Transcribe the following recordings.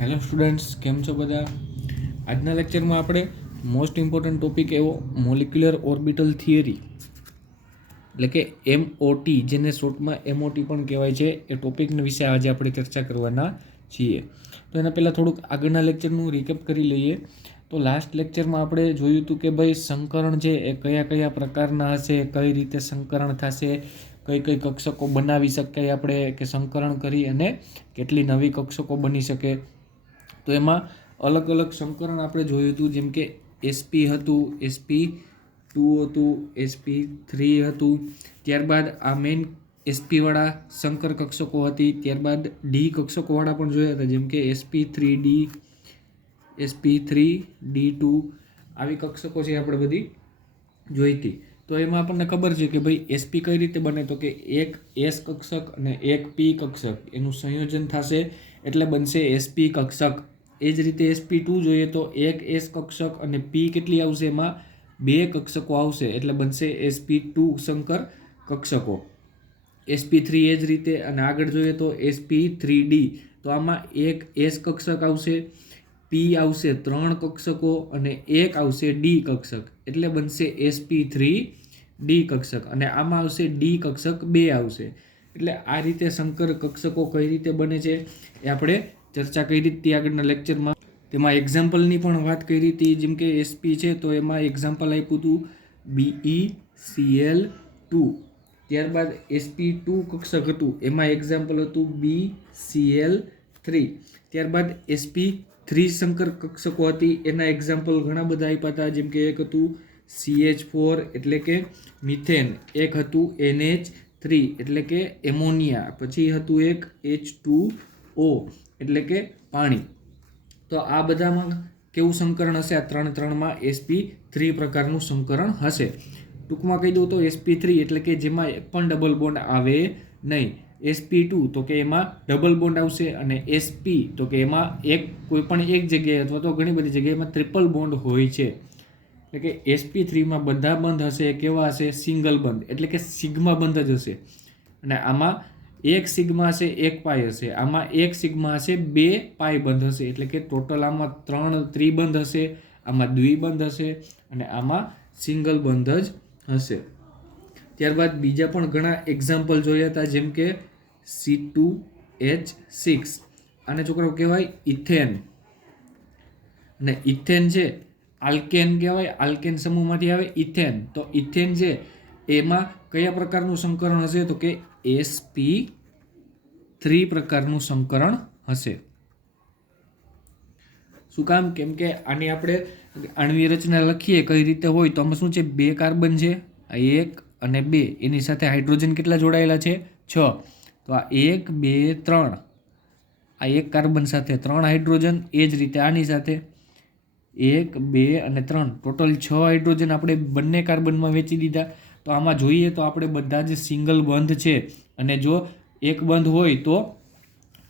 Hello students, કેમ છો બધા? આજના લેક્ચરમાં આપણે મોસ્ટ ઇમ્પોર્ટન્ટ ટોપિક એવો મોલિક્યુલર ઓર્બિટલ થિયરી એટલે કે MOT, જેને શોર્ટમાં MOT પણ કહેવાય છે, એ ટોપિકના વિશે આજે આપણે ચર્ચા કરવાના છીએ. તો એના પહેલાં થોડુંક આગળના લેક્ચરનું રિકેપ કરી લઈએ. તો લાસ્ટ લેક્ચરમાં આપણે જોયું હતું કે ભાઈ સંકરણ છે એ કયા કયા પ્રકારના હશે, કઈ રીતે સંકરણ થશે, કઈ કઈ કક્ષકો બનાવી શકાય આપણે કે સંકરણ કરી અને કેટલી નવી કક્ષકો બની શકે. તો એમાં અલગ અલગ સંકરણ આપણે જોયું હતું, જેમ કે SP હતું, SP2 હતું, SP3 હતું. ત્યારબાદ આ મેઇન SP વાળા સંકર કક્ષકો હતી. ત્યારબાદ ડી કક્ષકોવાળા પણ જોયા હતા, જેમ કે SP3D, SP3D2 આવી કક્ષકો છે આપણે બધી જોઈ હતી. તો એમાં આપણને ખબર છે કે ભાઈ SP કઈ રીતે બને, તો કે એક S કક્ષક અને એક P કક્ષક એનું સંયોજન થશે એટલે બનશે SP કક્ષક. એ જ રીતે SP2 જોઈએ તો એક S કક્ષક અને P કેટલી આવશે, એમાં બે કક્ષકો આવશે એટલે બનશે SP2 સંકર કક્ષકો. SP3 એ જ રીતે, અને આગળ જોઈએ તો SP3D, તો આમાં એક S કક્ષક આવશે, P આવશે 3 કક્ષકો અને એક આવશે D કક્ષક એટલે બનશે SP3D કક્ષક, અને આમાં આવશે D કક્ષક 2 આવશે. એટલે આ રીતે સંકર કક્ષકો કઈ રીતે બને છે એ આપણે ચર્ચા કરી હતી આગળના લેક્ચરમાં. તેમાં એક્ઝામ્પલની પણ વાત કરી હતી, જેમ કે SP છે તો એમાં એક્ઝામ્પલ આપ્યું હતું BeCl2. ત્યારબાદ SP2 કક્ષક હતું, એમાં એક્ઝામ્પલ હતું BeCl3. ત્યારબાદ SP3 સંકર કક્ષકો હતી, એના એક્ઝામ્પલ ઘણા બધા આપ્યા હતા, જેમ કે એક હતું CH4 એટલે કે મિથેન, એક હતું NH3 એટલે કે એમોનિયા, પછી હતું એક H2O એટલે કે પાણી. તો આ બધામાં કેવું સંકરણ હશે? આ ત્રણમાં SP3 પ્રકારનું સંકરણ હશે. ટૂંકમાં કહી દઉં તો SP3 એટલે કે જેમાં પણ ડબલ બોન્ડ આવે નહીં. SP2 તો કે એમાં ડબલ બોન્ડ આવશે, અને SP તો કે એમાં કોઈ પણ એક જગ્યાએ અથવા તો ઘણી બધી જગ્યાએ એમાં ટ્રિપલ બોન્ડ હોય છે. એટલે કે SP3માં બધા બંધ હશે એ કેવા હશે? સિંગલ બંધ એટલે કે સિગ્મા બંધ જ હશે. અને આમાં એક સિગ્મા હશે, એક પાઈ હશે. આમાં એક સિગ્મા હશે, બે પાઈ બંધ હશે. એટલે કે ટોટલ આમાં 3 ત્રિબંધ હશે, આમાં દ્વિબંધ હશે અને આમાં સિંગલ બંધ જ હશે. ત્યારબાદ બીજા પણ ઘણા એક્ઝામ્પલ જોયા હતા, જેમ કે C2H6. આને છોકરાઓ કહેવાય ઇથેન. અને ઇથેન છે આલ્કેન કહેવાય, આલ્કેન સમૂહમાંથી આવે ઇથેન. તો ઇથેન છે એમાં કયા પ્રકારનું સંકરણ હશે? તો કે SP3 પ્રકારનું સંકરણ હશે. શું કામ? કેમ કે આની આપણે આણ્વીય રચના લખીએ કઈ રીતે હોય, તો આમાં શું છે? 2 કાર્બન છે, આ 1 અને 2, એની સાથે હાઇડ્રોજન કેટલા જોડાયેલા છે? 6. તો આ 1 2 3, આ એક કાર્બન સાથે 3 હાઇડ્રોજન. એ જ રીતે આની સાથે 1 2 અને 3, ટોટલ 6 હાઇડ્રોજન આપણે બંને કાર્બનમાં વેચી દીધા. તો આમાં જોઈએ તો આપણે બધા જ સિંગલ બંધ છે, અને જો એક બંધ હોય તો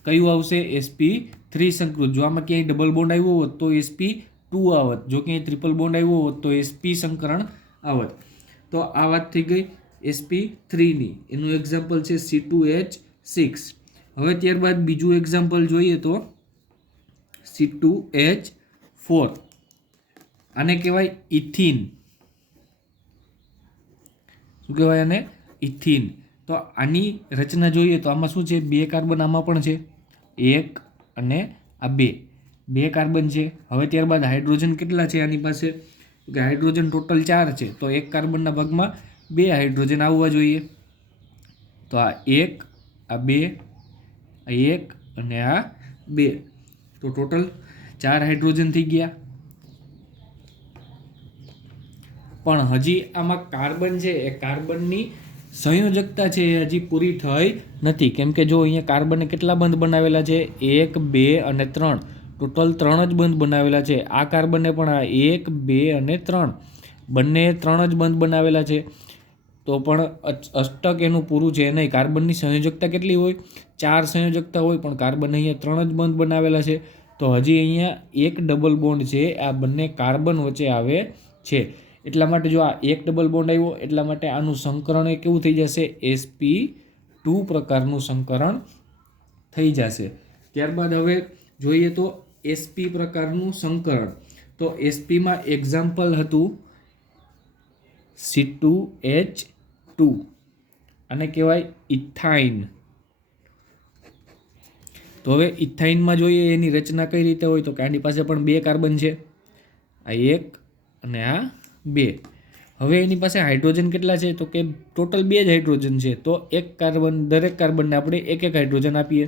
કયું આવશે? SP3 સંકૃત. જો આમાં ક્યાંય ડબલ બોન્ડ આવ્યો હોત તો SP2 આવત, જો ક્યાંય ટ્રિપલ બોન્ડ આવ્યો હોત તો SP સંકરણ આવત. તો આ વાત થઈ ગઈ SP3ની. એનું એક્ઝામ્પલ છે C2H6. હવે ત્યારબાદ બીજું એક્ઝામ્પલ જોઈએ તો C2H4. આને કહેવાય ઇથિન. શું કહેવાય આને? ઇથિન. તો આની રચના જોઈએ તો આમાં શું છે? 2 કાર્બન આમાં પણ છે, 1 અને આ 2 કાર્બન છે. હવે ત્યારબાદ હાઇડ્રોજન કેટલા છે આની પાસે? કે હાઇડ્રોજન ટોટલ 4 છે, તો એક કાર્બનના ભાગમાં 2 હાઇડ્રોજન આવવા જોઈએ. તો આ 1, આ 2, આ 1 અને આ 2, તો ટોટલ 4 હાઇડ્રોજન થઈ ગયા. પણ હજી આમાં કાર્બન છે એ કાર્બનની સંયોજકતા છે એ હજી પૂરી થઈ નથી. કેમ કે જો અહીંયા કાર્બને કેટલા બંધ બનાવેલા છે? 1 2 અને 3, ટોટલ 3 જ બંધ બનાવેલા છે. આ કાર્બને પણ આ 1 2 અને 3 બંને 3 જ બંધ બનાવેલા છે. તો પણ અષ્ટક એનું પૂરું છે નહીં. કાર્બનની સંયોજકતા કેટલી હોય? 4 સંયોજકતા હોય, પણ કાર્બન અહીંયા 3 જ બંધ બનાવેલા છે. તો હજી અહીંયા એક ડબલ બોન્ડ છે આ બંને કાર્બન વચ્ચે આવે છે. એટલા માટે જો આ એક ડબલ બોન્ડ આવ્યો એટલા માટે આનું સંકરણ એ કેવું થઈ જશે? SP2 પ્રકારનું સંકરણ થઈ જશે. ત્યારબાદ હવે જોઈએ તો એસપી પ્રકારનું સંકરણ. તો એસપીમાં એક્ઝામ્પલ હતું C2H2, આને કહેવાય ઇથાઇન. તો હવે ઇથાઇનમાં જોઈએ એની રચના કઈ રીતે હોય, તો કે આની પાસે પણ 2 કાર્બન છે, આ 1 અને આ 2. હવે એની પાસે હાઇડ્રોજન કેટલા છે, તો કે ટોટલ 2 જ હાઇડ્રોજન છે. તો એક કાર્બન, દરેક કાર્બનને આપણે એક હાઇડ્રોજન આપીએ.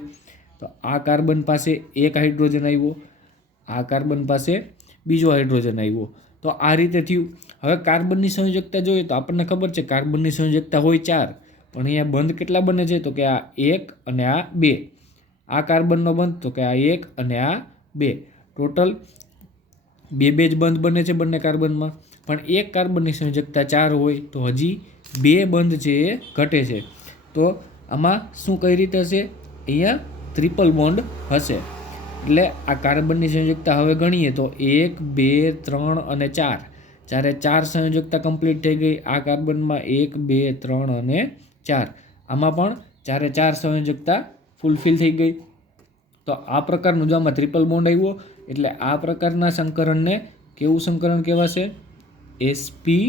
તો આ કાર્બન પાસે 1 હાઇડ્રોજન આવ્યો, આ કાર્બન પાસે બીજો હાઇડ્રોજન આવ્યો. તો આ રીતે થયું. હવે કાર્બનની સંયોજકતા જોઈએ તો આપણને ખબર છે કાર્બનની સંયોજકતા હોય 4, પણ અહીંયા બંધ કેટલા બને છે, તો કે આ 1 અને આ 2. આ કાર્બનનો બંધ, તો કે આ 1 અને આ 2. ટોટલ 2 જ બંધ બને છે બંને કાર્બનમાં, પણ એક કાર્બનની સંયોજકતા 4 હોય તો હજી 2 બંધ છે એ ઘટે છે. તો આમાં શું કઈ રીતે હશે, અહીંયા ટ્રિપલ બોન્ડ હશે. એટલે આ કાર્બનની સંયોજકતા હવે ગણીએ તો 1, 2, 3 અને 4. જ્યારે 4 સંયોજકતા કમ્પ્લીટ થઈ ગઈ. આ કાર્બનમાં 1, 2, 3 અને 4. આમાં પણ 4 સંયોજકતા ફૂલફિલ થઈ ગઈ. તો આ પ્રકારનું જો આમાં ટ્રિપલ બોન્ડ આવ્યો એટલે આ પ્રકારના સંકરણને કેવું સંકરણ કહેવાશે, એસપી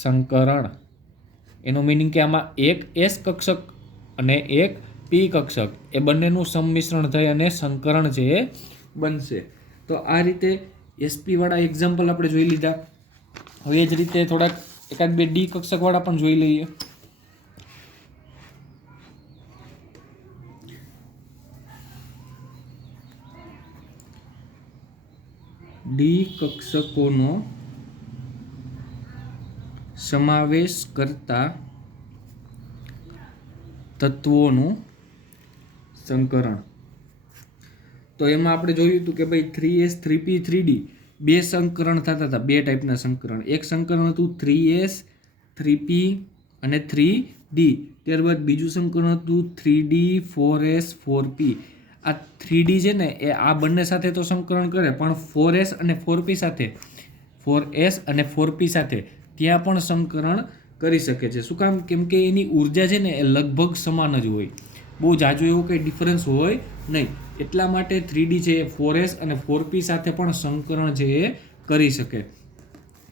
સંકરણ. એનો મિનિંગ કે આમાં એક એસ કક્ષક અને એક પી કક્ષક એ બંનેનું સંમિશ્રણ થઈ અને સંકરણ છે એ બનશે. તો આ રીતે એસપી વાળા એક્ઝામ્પલ આપણે જોઈ લીધા. હવે એ જ રીતે થોડાક એકાદ 2 ડી કક્ષક વાળા પણ જોઈ લઈએ. ડી કક્ષકોનો સમાવેશ કરતા તત્વોનું સંકરણ. તો એમાં આપણે જોયું હતું કે ભાઈ 3s 3p 3d 2 સંકરણ થતા હતા, 2 ટાઈપના સંકરણ. એક સંકરણ હતું 3s 3p અને 3d. ત્યારબાદ બીજું સંકરણ હતું 3d 4s 4p. આ 3d છે ને એ આ બંને સાથે તો સંકરણ કરે, પણ 4s અને 4p સાથે, 4s અને 4p સાથે ત્યાં પણ સંકરણ કરી શકે છે. શું કામ? કેમ કે એની ઉર્જા છે ને એ લગભગ સમાન જ હોય, બહુ જાજો એવો કંઈ ડિફરન્સ હોય નહીં. એટલા માટે 3d છે એ 4s અને 4p સાથે પણ સંકરણ છે એ કરી શકે.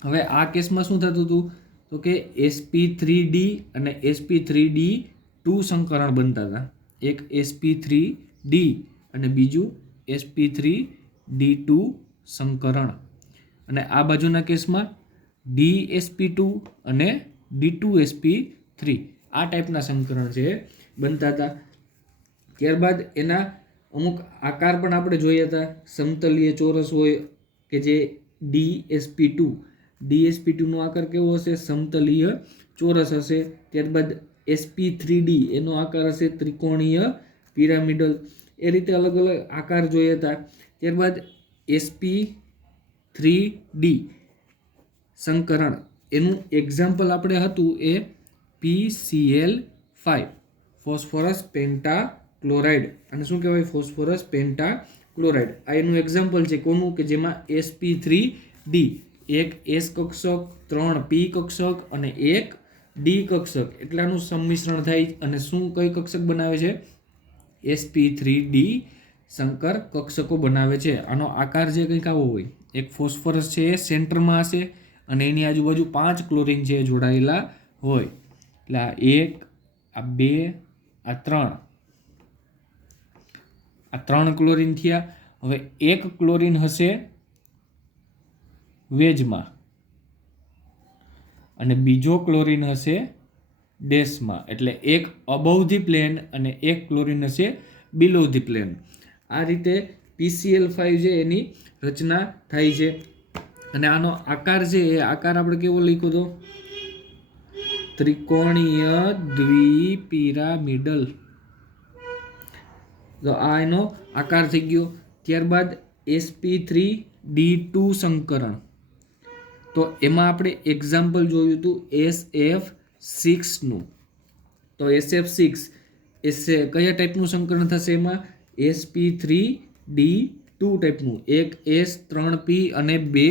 હવે આ કેસમાં શું થતું હતું, તો કે sp3d અને sp3d2 સંકરણ બનતા હતા. એક sp3d અને બીજું sp3d2 સંકરણ. અને આ બાજુના કેસમાં dsp2 અને d2sp3 આ ટાઈપના સંકરણ છે બનતા હતા. ત્યારબાદ એના અમુક આકાર પણ આપણે જોયા હતા. સમતલીય ચોરસ હોય કે જે dsp2 નો આકાર કેવો હશે, સમતલીય ચોરસ હશે. ત્યારબાદ sp3d એનો આકાર હશે ત્રિકોણીય પિરામિડલ. એ રીતે અલગ અલગ આકાર જોયા હતા. ત્યારબાદ sp3d સંકરણ એનું એક્ઝામ્પલ આપણે હતું એ PCl5 ફોસ્ફરસ પેન્ટાક્લોરાઇડ. અને શું કહેવાય, ફોસ્ફરસ પેન્ટાક્લોરાઇડ. આ એનું એક્ઝામ્પલ છે કોનું, કે જેમાં sp3d એક s કક્ષક, 3 p કક્ષક અને 1 d કક્ષક એટલાનું સંમિશ્રણ થાય અને શું કઈ કક્ષક બનાવે છે, sp3d સંકર કક્ષકો બનાવે છે. આનો આકાર જે કંઈક આવો હોય, એક ફોસ્ફરસ છે એ સેન્ટરમાં હશે અને એની આજુબાજુ 5 ક્લોરીન છે જોડાયેલા હોય. એટલે આ 1, આ 2, આ 3, આ 3 ક્લોરીન થયા. હવે એક ક્લોરીન હશે વેજમાં અને બીજો ક્લોરીન હશે ડેશમાં. એટલે એક અબવ ધી પ્લેન અને એક ક્લોરીન હશે બિલો ધી પ્લેન. આ રીતે PCl5 છે એની રચના થાય છે. અને આનો આકાર છે એ આકાર આપણે કેવો લખ્યો હતો, ત્રિકોણીય દ્વિપિરામિડલ. તો આ એનો આકાર થઈ ગયો. ત્યારબાદ sp3d2 સંકરણ. તો એમાં આપણે એક્ઝામ્પલ જોયું હતું SF6 નું. તો SF6 કયા ટાઈપનું સંકરણ થશે, એમાં sp3d2 ટાઈપનું. એક s 3p અને 2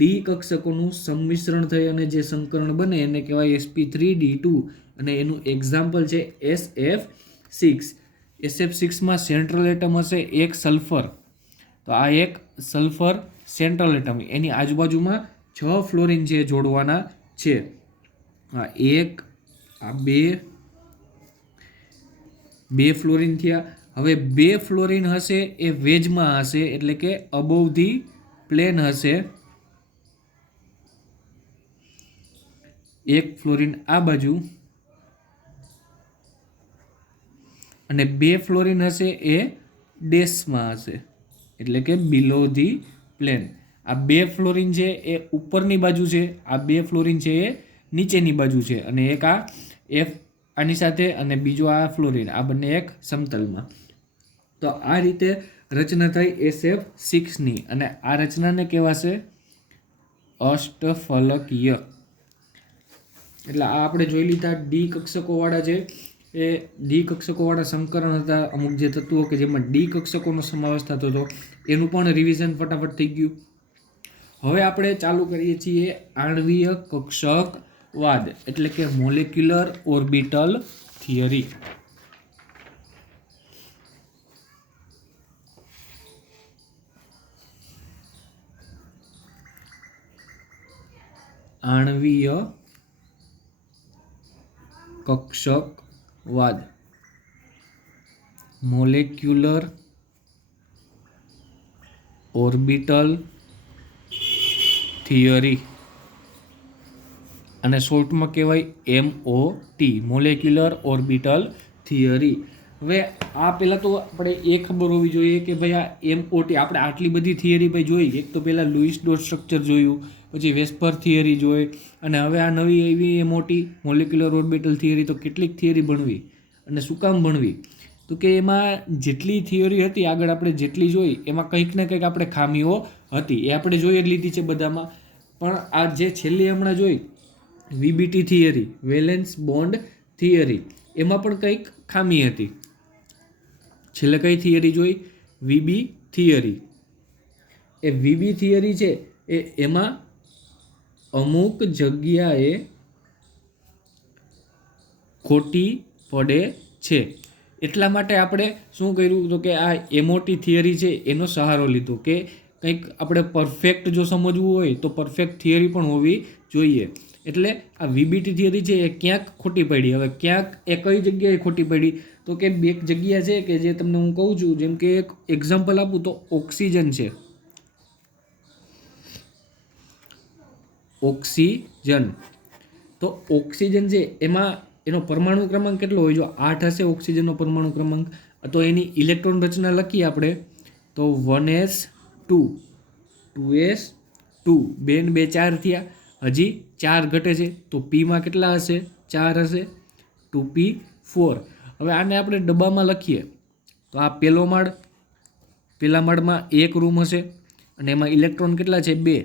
d કક્ષકોનું સંમિશ્રણ થઈ અને જે સંકરણ બને એને કહેવાય sp3d2 અને એનું એક્ઝામ્પલ છે SF6. SF6 માં સેન્ટ્રલ એટમ હશે એક સલ્ફર, તો આ એક સલ્ફર સેન્ટ્રલ એટમ, એની આજુબાજુમાં 6 ફ્લોરિન છે જોડવાના છે. આ એક, આ બે ફ્લોરિન થયા. હવે 2 ફ્લોરિન હશે એ વેજમાં હશે, એટલે કે અબોવ ધી પ્લેન હશે. એક ફ્લોરિન આ બાજુ અને 2 ફ્લોરિન હશે એ ડેશમાં હશે, એટલે કે બિલો ધી પ્લેન. આ 2 ફ્લોરિન છે એ ઉપરની બાજુ છે, આ 2 ફ્લોરિન છે એ નીચેની બાજુ છે, અને એક આ એફ આની સાથે અને બીજો આ ફ્લોરિન, આ બંને એક સમતલમાં. તો આ રીતે રચના થઈ SF6ની, અને આ રચનાને કહેવાશે અષ્ટફલકીય. એટલે આ આપણે જોઈ લીધા ડી કક્ષકોવાળા છે એ ડી કક્ષકોવાળા સંકરણ હતા, અમુક જે તત્વો કે જેમાં ડી કક્ષકોનો સમાવેશ થતો હતો, એનું પણ રિવિઝન ફટાફટ થઈ ગયું. હવે આપણે ચાલુ કરીએ છીએ આણ્વીય કક્ષકવાદ, એટલે કે મોલેક્યુલર ઓર્બિટલ થિયરી. આણ્વીય કક્ષકવાદ, મોલેક્યુલર ઓર્બિટલ થિયરી, અને શોર્ટમાં કહેવાય MOT, મોલેક્યુલર ઓર્બિટલ થિયરી. હવે આ પહેલાં તો આપણે એ ખબર હોવી જોઈએ કે ભાઈ આ MOT, આપણે આટલી બધી થિયરી ભાઈ જોઈ. એક તો પહેલાં લુઈસ ડોટ સ્ટ્રક્ચર જોયું, પછી વેસ્પર થિયરી જોઈ, અને હવે આ નવી એવી MOT, મોલેક્યુલર ઓર્બિટલ થિયરી. તો કેટલીક થિયરી ભણવી અને શું કામ ભણવી? તો કે એમાં જેટલી થિયરી હતી આગળ આપણે જેટલી જોઈ, એમાં કંઈક ને કંઈક આપણે ખામીઓ હતી, એ આપણે જોઈ જ લીધી છે બધામાં. પણ આ જે છેલ્લી હમણાં જોઈ VBT theory, valence bond theory, એમાં પણ કંઈક ખામી હતી. છેલ્લે કઈ થિયરી જોઈ? VB theory. એ VB થિયરી છે એમાં અમુક જગ્યાએ ખોટી પડે છે. એટલા માટે આપણે શું કર્યું તો કે આ MOT થિયરી છે એનો સહારો લીધો, કે કંઈક આપણે પરફેક્ટ જો સમજવું હોય તો પરફેક્ટ થિયરી પણ હોવી જોઈએ. એટલે આ VBT થિયરી છે એ ક્યાંક ખોટી પડી. હવે ક્યાંક એ કઈ જગ્યાએ ખોટી પડી? તો કે બે જગ્યા છે કે જે તમને હું કહું છું, જેમ કે એક એક્ઝામ્પલ આપું તો ઓક્સિજન છે. ઓક્સિજન, તો ઓક્સિજન છે એમાં એનો પરમાણુ ક્રમાંક કેટલો હોય? જો 8 હશે ઓક્સિજનનો પરમાણુ ક્રમાંક, તો એની ઇલેક્ટ્રોન રચના લખીએ આપણે તો 1s2, 2s2, 2 ને 2 4 થયા, હજી 4 ઘટે છે, તો પીમાં કેટલા હશે? 4 હશે, 2p4. હવે આને આપણે ડબ્બામાં લખીએ તો આ પહેલો માળ, પહેલા માળમાં એક રૂમ હશે અને એમાં ઇલેક્ટ્રોન કેટલા છે? 2,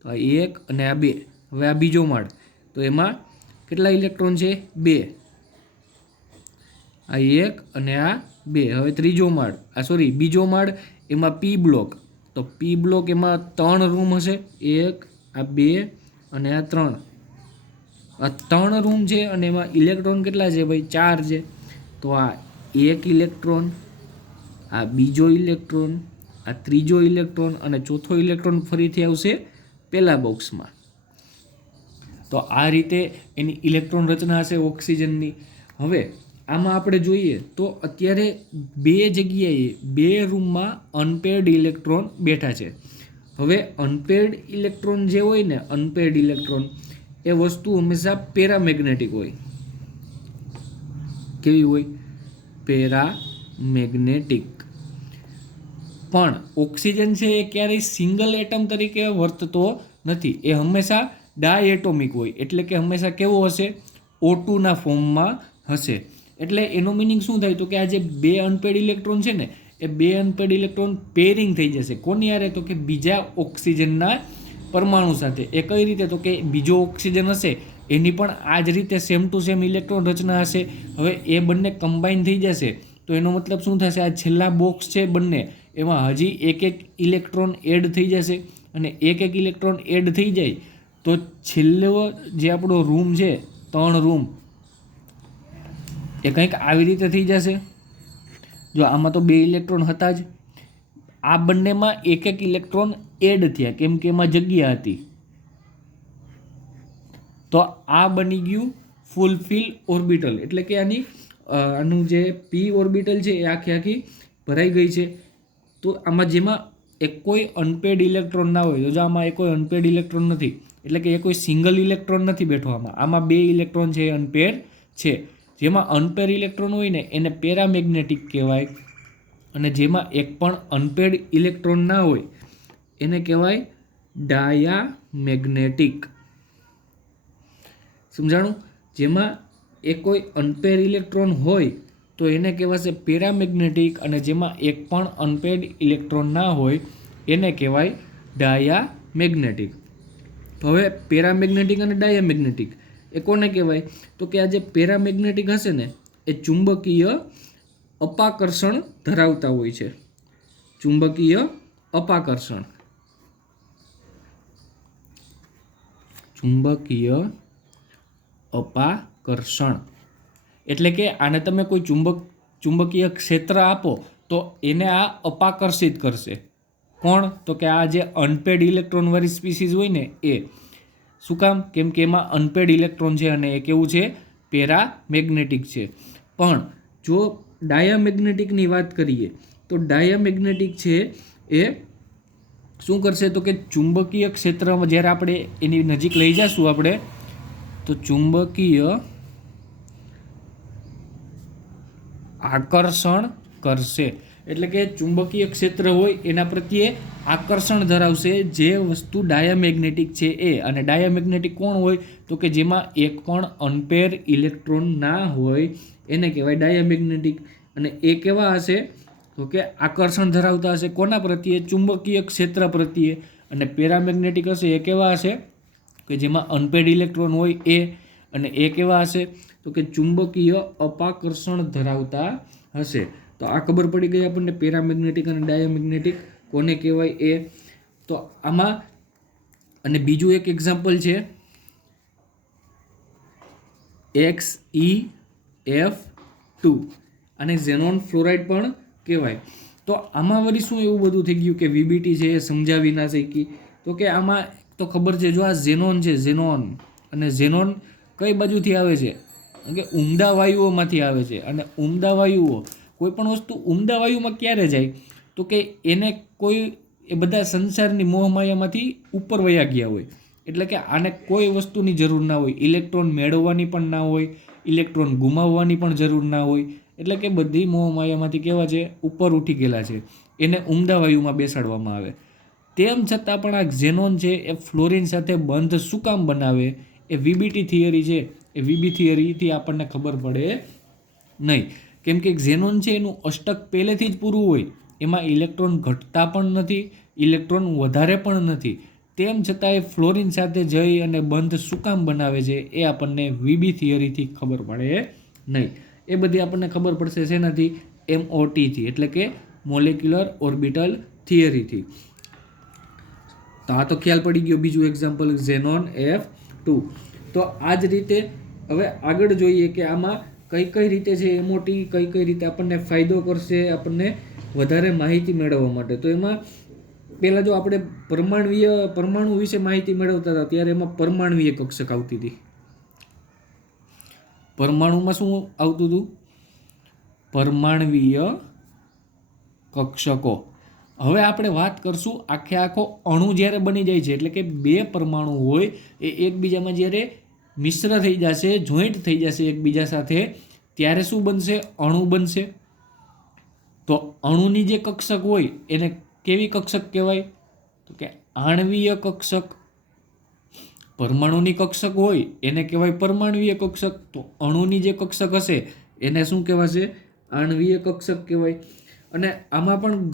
તો આ 1 અને આ 2. હવે આ બીજો માળ, તો એમાં કેટલા ઇલેક્ટ્રોન છે? 2, આ 1 અને આ 2. હવે ત્રીજો માળ, બીજો માળ, એમાં પી બ્લોક, તો પી બ્લોક એમાં 3 રૂમ હશે, 1, આ 2 અને આ 3. આ 3 રૂમ છે અને એમાં ઇલેક્ટ્રોન કેટલા છે ભાઈ? 4 છે. તો આ 1 ઇલેક્ટ્રોન, આ બીજો ઇલેક્ટ્રોન, આ ત્રીજો ઇલેક્ટ્રોન અને ચોથો ઇલેક્ટ્રોન ફરીથી આવશે પહેલા બોક્સમાં. તો આ રીતે એની ઇલેક્ટ્રોન રચના હશે ઓક્સિજનની. હવે આમાં આપણે જોઈએ તો અત્યારે 2 જગ્યાએ 2 રૂમમાં અનપેર્ડ ઇલેક્ટ્રોન બેઠા છે. હવે અનપેર્ડ ઇલેક્ટ્રોન જે હોય ને, અનપેર્ડ ઇલેક્ટ્રોન, એ વસ્તુ હંમેશા પેરામેગ્નેટિક હોય. કેવી હોય? પેરામેગ્નેટિક. પણ ઓક્સિજન છે એ ક્યારેય સિંગલ એટમ તરીકે વર્તતો નથી, એ હંમેશા ડાયએટોમિક હોય. એટલે કે હંમેશા કેવો હશે? O2 ના ફોર્મમાં હશે. એટલે એનો મિનિંગ શું થાય? તો કે આ જે 2 અનપેર્ડ ઇલેક્ટ્રોન છે ને, એ 2 અનપેર્ડ ઇલેક્ટ્રોન પેરિંગ થઈ જશે. કોની હારે? તો કે બીજા ઓક્સિજનના પરમાણુ સાથે. એ કઈ રીતે? તો કે બીજો ઓક્સિજન હશે એની પણ આ જ રીતે સેમ ટુ સેમ ઇલેક્ટ્રોન રચના હશે. હવે એ બંને કમ્બાઈન થઈ જશે, તો એનો મતલબ શું થશે? આ છેલ્લા બોક્સ છે બંને, એમાં હજી એક ઇલેક્ટ્રોન એડ થઈ જશે, અને એક ઇલેક્ટ્રોન એડ થઈ જાય તો છેલ્લો જે આપણો રૂમ છે, 3 રૂમ, એ કંઈક આવી રીતે થઈ જશે. જો આમાં તો 2 ઇલેક્ટ્રોન હતા જ, આ બંનેમાં એક એક ઇલેક્ટ્રોન એડ થયા કેમ કે એમાં જગ્યા હતી, તો આ બની ગયું ફૂલફિલ ઓર્બિટલ, એટલે કે આનું જે પી ઓર્બિટલ છે એ આખી ભરાઈ ગઈ છે. તો આમાં જેમાં એક કોઈ અનપેડ ઇલેક્ટ્રોન ના હોય, તો જો આમાં કોઈ અનપેડ ઇલેક્ટ્રોન નથી, એટલે કે એ કોઈ સિંગલ ઇલેક્ટ્રોન નથી બેઠો, આમાં 2 ઇલેક્ટ્રોન છે એ અનપેડ છે. જેમાં અનપેડ ઇલેક્ટ્રોન હોય ને એને પેરામેગ્નેટિક કહેવાય, અને જેમાં એક પણ અનપેડ ઇલેક્ટ્રોન ના હોય એને કહેવાય ડાયામેગ્નેટિક. સમજાણું? જેમાં એક કોઈ અનપેડ ઇલેક્ટ્રોન હોય તો એને કહેવાશે પેરામેગ્નેટિક, અને જેમાં એક પણ અનપેડ ઇલેક્ટ્રોન ના હોય એને કહેવાય ડાયામેગ્નેટિક. તો હવે પેરામેગ્નેટિક અને ડાયામેગ્નેટિક એ કોને કહેવાય? તો કે આ જે પેરામેગ્નેટિક હશે ને એ ચુંબકીય અપાકર્ષણ ધરાવતા હોય છે. ચુંબકીય અપાકર્ષણ, ચુંબકીય અપાકર્ષણ એટલે કે આને તમે કોઈ ચુંબકીય ક્ષેત્ર આપો તો એને આ અપાકર્ષિત કરશે. કોણ? તો કે આ જે અનપેડ ઇલેક્ટ્રોન વાળી સ્પીસીઝ હોય ને એ. શું કામ? કેમ કે એમાં અનપેડ ઇલેક્ટ્રોન છે અને એ કેવું છે? પેરામેગ્નેટિક છે. પણ જો ડાયામેગ્નેટિકની વાત કરીએ તો ડાયામેગ્નેટિક છે એ શું કરશે? તો કે ચુંબકીય ક્ષેત્રમાં જ્યારે આપણે એની નજીક લઈ જઈશું આપણે, તો ચુંબકીય આકર્ષણ કરશે. એટલે કે ચુંબકીય ક્ષેત્ર હોય એના પ્રત્યે આકર્ષણ ધરાવશે, જે વસ્તુ ડાયામેગ્નેટિક છે એ. અને ડાયામેગ્નેટિક કોણ હોય? તો કે જેમાં એક પણ અનપેર ઇલેક્ટ્રોન ના હોય એને કહેવાય ડાયામેગ્નેટિક. અને એ કેવા હશે? તો કે આકર્ષણ ધરાવતા હશે કોના પ્રત્યે? ચુંબકીય ક્ષેત્ર પ્રત્યે. અને પેરામેગ્નેટિક હશે એ કેવા હશે? કે જેમાં અનપેડ ઇલેક્ટ્રોન હોય એ. અને એ કેવા હશે? તો કે ચુંબકીય અપાકર્ષણ ધરાવતા હશે. તો આ ખબર પડી ગઈ આપણને પેરામેગ્નેટિક અને ડાયામેગ્નેટિક કોને કહેવાય એ. તો આમાં અને બીજું એક એક્ઝામ્પલ છે XeF2, આને ઝેનોન ફ્લોરાઇડ પણ કહેવાય. તો આમાં વળી શું એવું બધું થઈ ગયું કે વીબીટી છે એ સમજાવી ના શકી? તો કે આમાં તો ખબર છે, જો આ ઝેનોન છે, ઝેનોન, અને ઝેનોન કઈ બાજુથી આવે છે? કે ઉમદા વાયુઓમાંથી આવે છે. અને ઉમદા વાયુઓ, કોઈ પણ વસ્તુ ઉમદા વાયુમાં ક્યારે જાય? તો કે એને કોઈ એ બધા સંસારની મોહમાયામાંથી ઉપર વયા ગયા હોય. એટલે કે આને કોઈ વસ્તુની જરૂર ના હોય, ઇલેક્ટ્રોન મેળવવાની પણ ના હોય, ઇલેક્ટ્રોન ગુમાવવાની પણ જરૂર ના હોય. એટલે કે બધી મોહમાયામાંથી કેવા છે? ઉપર ઉઠી ગયેલા છે. એને ઉમદા વાયુમાં બેસાડવામાં આવે. તેમ છતાં પણ આ ઝેનોન છે એ ફ્લોરિન સાથે બંધ શું કામ બનાવે? એ વીબીટી થિયરી છે, એ વીબી થિયરીથી આપણને ખબર પડે નહીં. કેમ કે ઝેનોન છે એનું અષ્ટક પહેલેથી જ પૂરું હોય, એમાં ઇલેક્ટ્રોન ઘટતા પણ નથી, ઇલેક્ટ્રોન વધારે પણ નથી. તેમ છતાં એ ફ્લોરિન સાથે જઈ અને બંધ શું કામ બનાવે છે એ આપણને વીબી થિયરીથી ખબર પડે નહીં. એ બધી આપણને ખબર પડશે શેનાથી? MOTથી, એટલે કે મોલેક્યુલર ઓર્બિટલ થિયરીથી. તો આ તો ખ્યાલ પડી ગયો. બીજું એક્ઝામ્પલ ઝેનોન F2. તો આ જ રીતે હવે આગળ જોઈએ કે આમાં કઈ રીતે છે એમઓટી કઈ રીતે આપણને ફાયદો કરશે, આપણને વધારે માહિતી મેળવવા માટે. તો એમાં પહેલાં જો આપણે પરમાણુ વિશે માહિતી મેળવતા હતા ત્યારે એમાં પરમાણવીય કક્ષક આવતી હતી. પરમાણુમાં શું આવતું હતું? પરમાણવીય કક્ષકો. હવે આપણે વાત કરશું આખો અણુ જ્યારે બની જાય છે, એટલે કે 2 પરમાણુ હોય એ એકબીજામાં જ્યારે મિશ્ર થઈ જશે, જોઈન્ટ થઈ જશે એકબીજા સાથે, ત્યારે શું બનશે? અણુ બનશે. તો અણુની જે કક્ષક હોય એને કેવી કક્ષક કહેવાય? તો કે આણ્વીય કક્ષક. પરમાણુની કક્ષક હોય એને કહેવાય પરમાણવીય કક્ષક. તો અણુની જે કક્ષક હશે એને શું કહેવાશે? આણ્વીય કક્ષક કહેવાય. અને આમાં પણ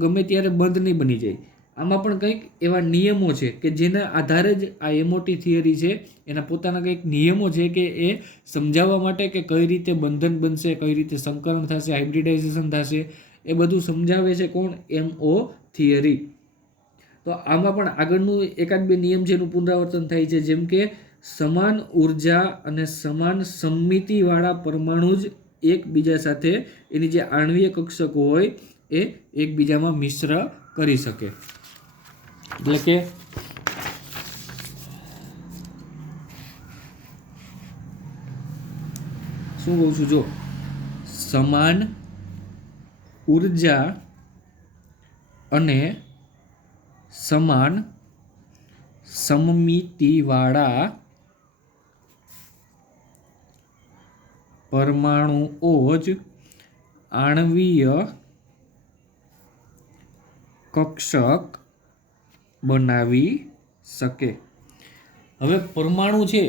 ગમે ત્યારે બંધ નહીં બની જાય. આમાં પણ કંઈક એવા નિયમો છે કે જેના આધારે જ આ એમઓટી થિયરી છે, એના પોતાના કંઈક નિયમો છે કે એ સમજાવવા માટે કે કઈ રીતે બંધન બનશે, કઈ રીતે સંકરણ થશે, હાઇબ્રિડાઇઝેશન થશે, એ બધું સમજાવે છે કોણ? MO theory. તો આમાં પણ આગળનું એકાદ બે નિયમ છે એનું પુનરાવર્તન થાય છે, જેમ કે સમાન ઉર્જા અને સમાન સમમિતિવાળા પરમાણુ જ એકબીજા સાથે એની જે આણ્વીય કક્ષકો હોય એ એકબીજામાં મિશ્ર કરી શકે. એટલે કે શું કહું છું, જો સમાન ઉર્જા અને સમાન સમમિતિવાળા પરમાણુઓ જ આણ્વીય કક્ષક બનાવી શકે. હવે પરમાણુ છે,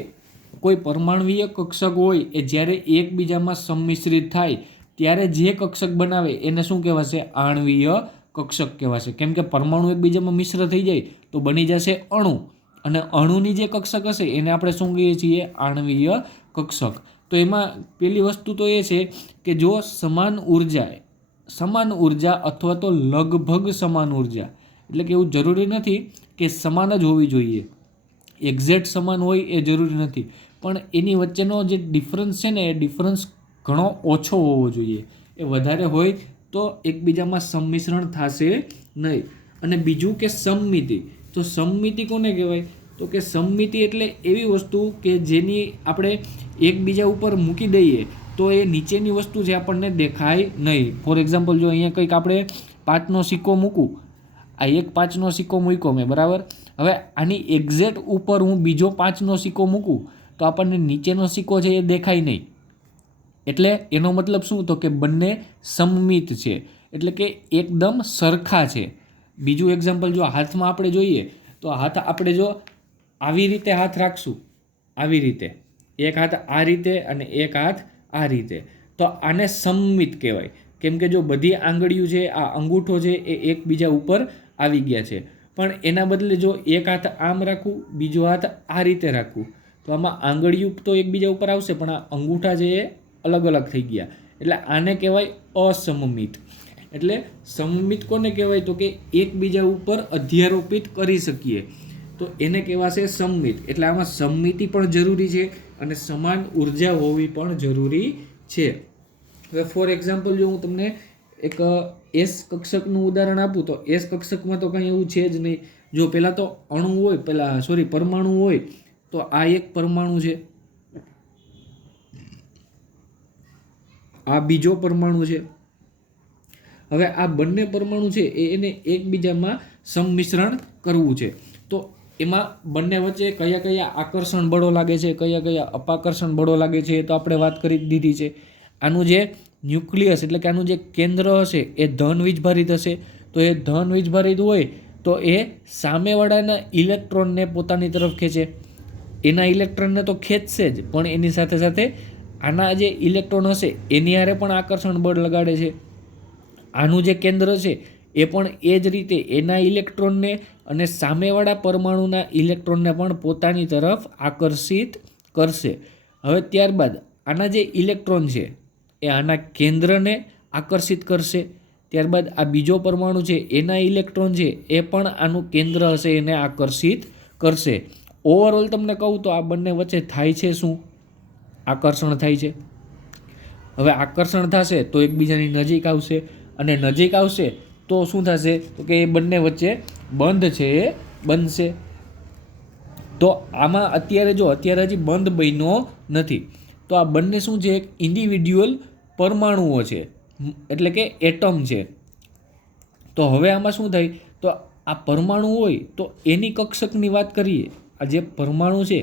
કોઈ પરમાણ્વીય કક્ષક હોય એ જ્યારે એકબીજામાં સંમિશ્રિત થાય ત્યારે જે કક્ષક બનાવે એને શું કહેવાશે? આણ્વીય કક્ષક કહેવાશે. કેમ કે પરમાણુ એકબીજામાં મિશ્ર થઈ જાય તો બની જશે અણુ, અને અણુની જે કક્ષક હશે એને આપણે શું કહીએ છીએ? આણ્વીય કક્ષક. તો એમાં પેલી વસ્તુ તો એ છે કે જો સમાન ઉર્જા અથવા તો લગભગ સમાન ઉર્જા, એટલે કે એવું જરૂરી નથી કે સમાન જ હોવી જોઈએ, એક્ઝેક્ટ સમાન હોય એ જરૂરી નથી, પણ એની વચ્ચેનો જે ડિફરન્સ છે ને એ ડિફરન્સ ઘણો ઓછો હોવો જોઈએ. એ વધારે હોય તો એકબીજામાં સંમિશ્રણ થશે નહીં. અને બીજું કે સમમિતિ. તો સમમિતિ કોને કહેવાય? તો કે સમમિતિ એટલે એવી વસ્તુ કે જેની આપણે એકબીજા ઉપર મૂકી દઈએ તો એ નીચેની વસ્તુ જે આપણને દેખાય નહીં. ફોર એક્ઝામ્પલ, જો અહીંયા કંઈક આપણે 5નો સિક્કો મૂકું, આ એક 5નો સિક્કો મૂક્યો મેં, બરાબર. હવે આની એક્ઝેક્ટ ઉપર હું બીજો 5નો સિક્કો મૂકું તો આપણને નીચેનો સિક્કો છે એ દેખાય નહીં. એટલે એનો મતલબ શું? તો કે બંને સમમિત છે, એટલે કે એકદમ સરખા છે. બીજું એક્ઝામ્પલ, જો હાથમાં આપણે જોઈએ તો હાથ આપણે જો આવી રીતે હાથ રાખશું, આવી રીતે એક હાથ આ રીતે અને એક હાથ આ રીતે, તો આને સમમિત કહેવાય. કેમ કે જો બધી આંગળીઓ છે, આ અંગૂઠો છે એ એકબીજા ઉપર આવી ગયા છે. પણ એના બદલે જો એક હાથ આમ રાખું, બીજો હાથ આ રીતે રાખું, તો આમાં આંગળીઓ તો એકબીજા ઉપર આવશે પણ આ અંગૂઠા છે એ અલગ અલગ થઈ ગયા. એટલે આને કહેવાય અસમમિત. એટલે સમમિત કોને કહેવાય? તો કે એકબીજા ઉપર અધ્યારોપિત કરી શકીએ તો એને કહેવાશે સમમિત. એટલે આમાં સમમિતિ પણ જરૂરી છે અને સમાન ઉર્જા હોવી પણ જરૂરી છે. હવે ફોર એક્ઝામ્પલ, જો હું તમને એક એસ કક્ષકનું ઉદાહરણ આપું તો એસ કક્ષકમાં તો કંઈ એવું છે જ નહીં. જો પહેલાં તો પરમાણુ હોય તો આ એક પરમાણુ છે, આ બીજો પરમાણુ છે. હવે આ બંને પરમાણુ છે એને એકબીજામાં સંમિશ્રણ કરવું છે તો એમાં બંને વચ્ચે કયા કયા આકર્ષણ બળો લાગે છે, કયા કયા અપાકર્ષણ બળો લાગે છે એ તો આપણે વાત કરી દીધી છે. આનું જે ન્યુક્લિયસ એટલે કે આનું જે કેન્દ્ર હશે એ ધન વીજભારિત હશે. તો એ ધન વીજભારિત હોય તો એ સામેવાળાના ઇલેક્ટ્રોનને પોતાની તરફ ખેંચે. એના ઇલેક્ટ્રોનને તો ખેંચશે જ, પણ એની સાથે સાથે આના જે ઇલેક્ટ્રોન હશે એની હારે પણ આકર્ષણ બળ લગાડે છે. આનું જે કેન્દ્ર છે એ પણ એ જ રીતે એના ઇલેક્ટ્રોનને અને સામેવાળા પરમાણુના ઇલેક્ટ્રોનને પણ પોતાની તરફ આકર્ષિત કરશે. હવે ત્યારબાદ આના જે ઇલેક્ટ્રોન છે એ આના કેન્દ્રને આકર્ષિત કરશે. ત્યારબાદ આ બીજો પરમાણુ છે એના ઇલેક્ટ્રોન છે એ પણ આનું કેન્દ્ર હશે એને આકર્ષિત કરશે. ઓવરઓલ તમને કહું તો આ બંને વચ્ચે થાય છે શું? આકર્ષણ થાય છે. હવે આકર્ષણ થશે તો એકબીજાની નજીક આવશે, અને નજીક આવશે તો શું થશે? તો કે એ બંને વચ્ચે બંધ છે એ બનશે. તો આમાં અત્યારે હજી બંધ બન્યો નથી. તો આ બંને શું છે? એક ઇન્ડિવિડ્યુઅલ પરમાણુઓ છે, એટલે કે એટમ છે. તો હવે આમાં શું થાય? તો આ પરમાણુ હોય તો એની કક્ષકની વાત કરીએ, આ જે પરમાણુ છે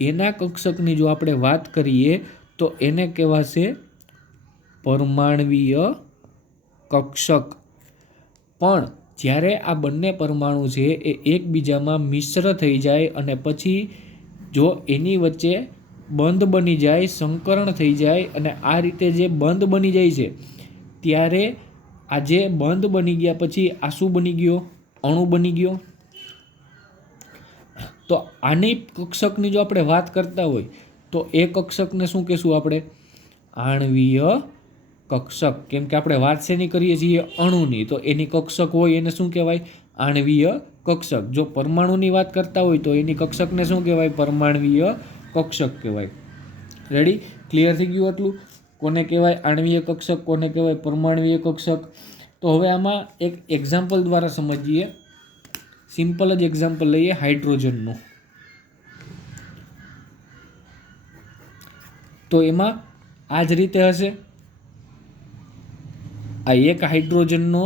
એના કક્ષકની જો આપણે વાત કરીએ તો એને કહેવાશે પરમાણ્વીય કક્ષક. પણ જ્યારે આ બંને પરમાણુ છે એ એકબીજામાં મિશ્ર થઈ જાય અને પછી જો એની વચ્ચે બંધ બની જાય, સંકરણ થઈ જાય, અને આ રીતે જે બંધ બની જાય છે ત્યારે આ જે બંધ બની ગયા પછી આ શું બની ગયો? અણુ બની ગયો. તો આની કક્ષકની જો આપણે વાત કરતા હોય તો એ કક્ષકને શું કહેશું આપણે? આણ્વીય કક્ષક. કેમ કે આપણે વાત શેની કરીએ છીએ? અણુની. તો એની કક્ષક હોય એને શું કહેવાય? આણ્વીય કક્ષક. જો પરમાણુની વાત કરતા હોય તો એની કક્ષકને શું કહેવાય? પરમાણ્વીય કક્ષક કહેવાય. રેડી? ક્લિયર થઈ ગયું આટલું? કોને કહેવાય આણ્વીય કક્ષક, કોને કહેવાય પરમાણ્વીય કક્ષક. તો હવે આમાં એક એક્ઝામ્પલ દ્વારા સમજીએ. સિમ્પલ જ એક્ઝામ્પલ લઈએ હાઇડ્રોજનનું. તો એમાં આ જ રીતે હશે. આ એક હાઇડ્રોજનનો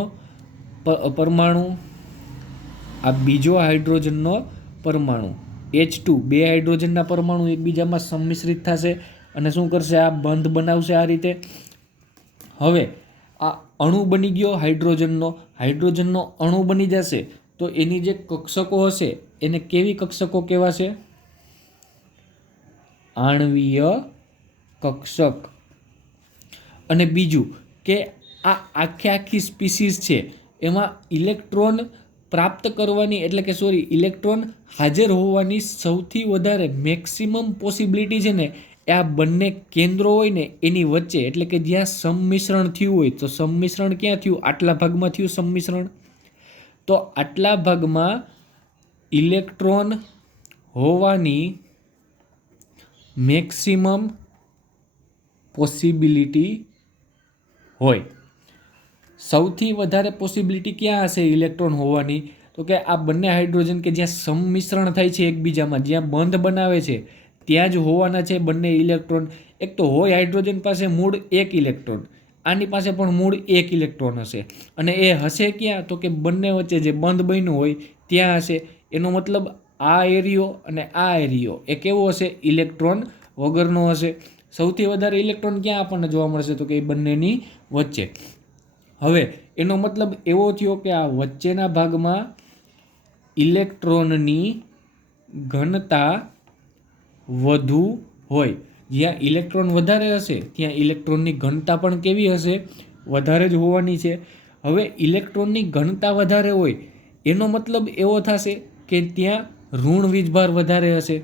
પરમાણુ, આ બીજો હાઇડ્રોજનનો પરમાણુ H2, બે હાઇડ્રોજનના પરમાણુ એકબીજામાં સંમિશ્રિત થશે અને શું કરશે? આ બંધ બનાવશે આ રીતે. હવે આ અણુ બની ગયો હાઇડ્રોજનનો અણુ બની જશે તો એની જે કક્ષકો હશે એને કેવી કક્ષકો કહેવાશે? આણ્વીય કક્ષક. અને બીજું કે આ આખી સ્પીસીસ છે એમાં ઇલેક્ટ્રોન પ્રાપ્ત કરવાની ઇલેક્ટ્રોન હાજર હોવાની સૌથી વધારે મેક્સિમમ પોસિબિલિટી છે ને એ આ બંને કેન્દ્રો હોય ને એની વચ્ચે, એટલે કે જ્યાં સંમિશ્રણ થયું હોય. તો સંમિશ્રણ ક્યાં થયું? આટલા ભાગમાં થયું સંમિશ્રણ. તો આટલા ભાગમાં ઇલેક્ટ્રોન હોવાની મેક્સિમમ પોસિબિલિટી હોય. સૌથી વધારે પોસિબિલિટી ક્યાં હશે ઇલેક્ટ્રોન હોવાની? તો કે આ બંને હાઇડ્રોજન કે જ્યાં સંમિશ્રણ થાય છે એકબીજામાં, જ્યાં બંધ બનાવે છે ત્યાં જ હોવાના છે બંને ઇલેક્ટ્રોન. એક તો હોય હાઇડ્રોજન પાસે મૂળ એક ઇલેક્ટ્રોન, આની પાસે પણ મૂળ એક ઇલેક્ટ્રોન હશે. અને એ હશે ક્યાં? તો કે બંને વચ્ચે જે બંધ બન્યું હોય ત્યાં હશે. એનો મતલબ આ એરિયો અને આ એરિયો એ કેવો હશે? ઇલેક્ટ્રોન વગરનો હશે. સૌથી વધારે ઇલેક્ટ્રોન ક્યાં આપણને જોવા મળશે? તો કે એ બંનેની વચ્ચે. હવે એનો મતલબ એવો થયો કે આ વચ્ચેના ભાગમાં ઇલેક્ટ્રોનની ઘનતા વધુ હોય. જ્યાં ઇલેક્ટ્રોન વધારે હશે ત્યાં ઇલેક્ટ્રોનની ઘનતા પણ કેવી હશે? વધારે જ હોવાની છે. હવે ઇલેક્ટ્રોનની ઘનતા વધારે હોય એનો મતલબ એવો થશે કે ત્યાં ઋણ વીજભાર વધારે હશે.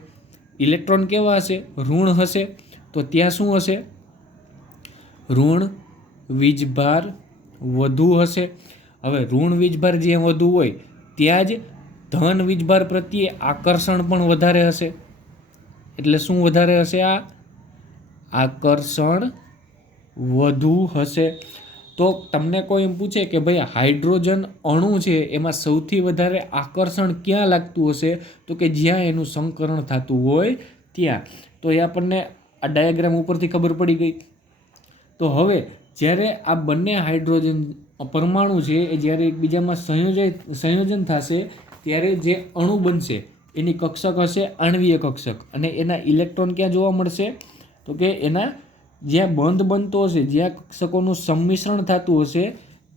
ઇલેક્ટ્રોન કેવા હશે? ઋણ હશે. તો ત્યાં શું હશે? ઋણ વીજભાર વધુ હશે. હવે ઋણ વીજભાર જ્યાં વધુ હોય ત્યાં જ ધન વીજભાર પ્રત્યે આકર્ષણ પણ વધારે હશે. એટલે શું વધારે હશે? આ આકર્ષણ વધુ હશે. તો તમને કોઈ એમ પૂછે કે ભાઈ હાઇડ્રોજન અણુ છે એમાં સૌથી વધારે આકર્ષણ ક્યાં લાગતું હશે? તો કે જ્યાં એનું સંકરણ થતું હોય ત્યાં. તો એ આપણને આ ડાયાગ્રામ ઉપરથી ખબર પડી ગઈ. તો હવે જ્યારે આ બંને હાઇડ્રોજન પરમાણુ છે એ જ્યારે એકબીજામાં સંયોજન થશે ત્યારે જે અણુ બનશે એની કક્ષક હશે આણ્વીય કક્ષક. અને એના ઇલેક્ટ્રોન ક્યાં જોવા મળશે? તો કે એના જ્યાં બંધ બનતો હશે, જ્યાં કક્ષકોનું સંમિશ્રણ થતું હશે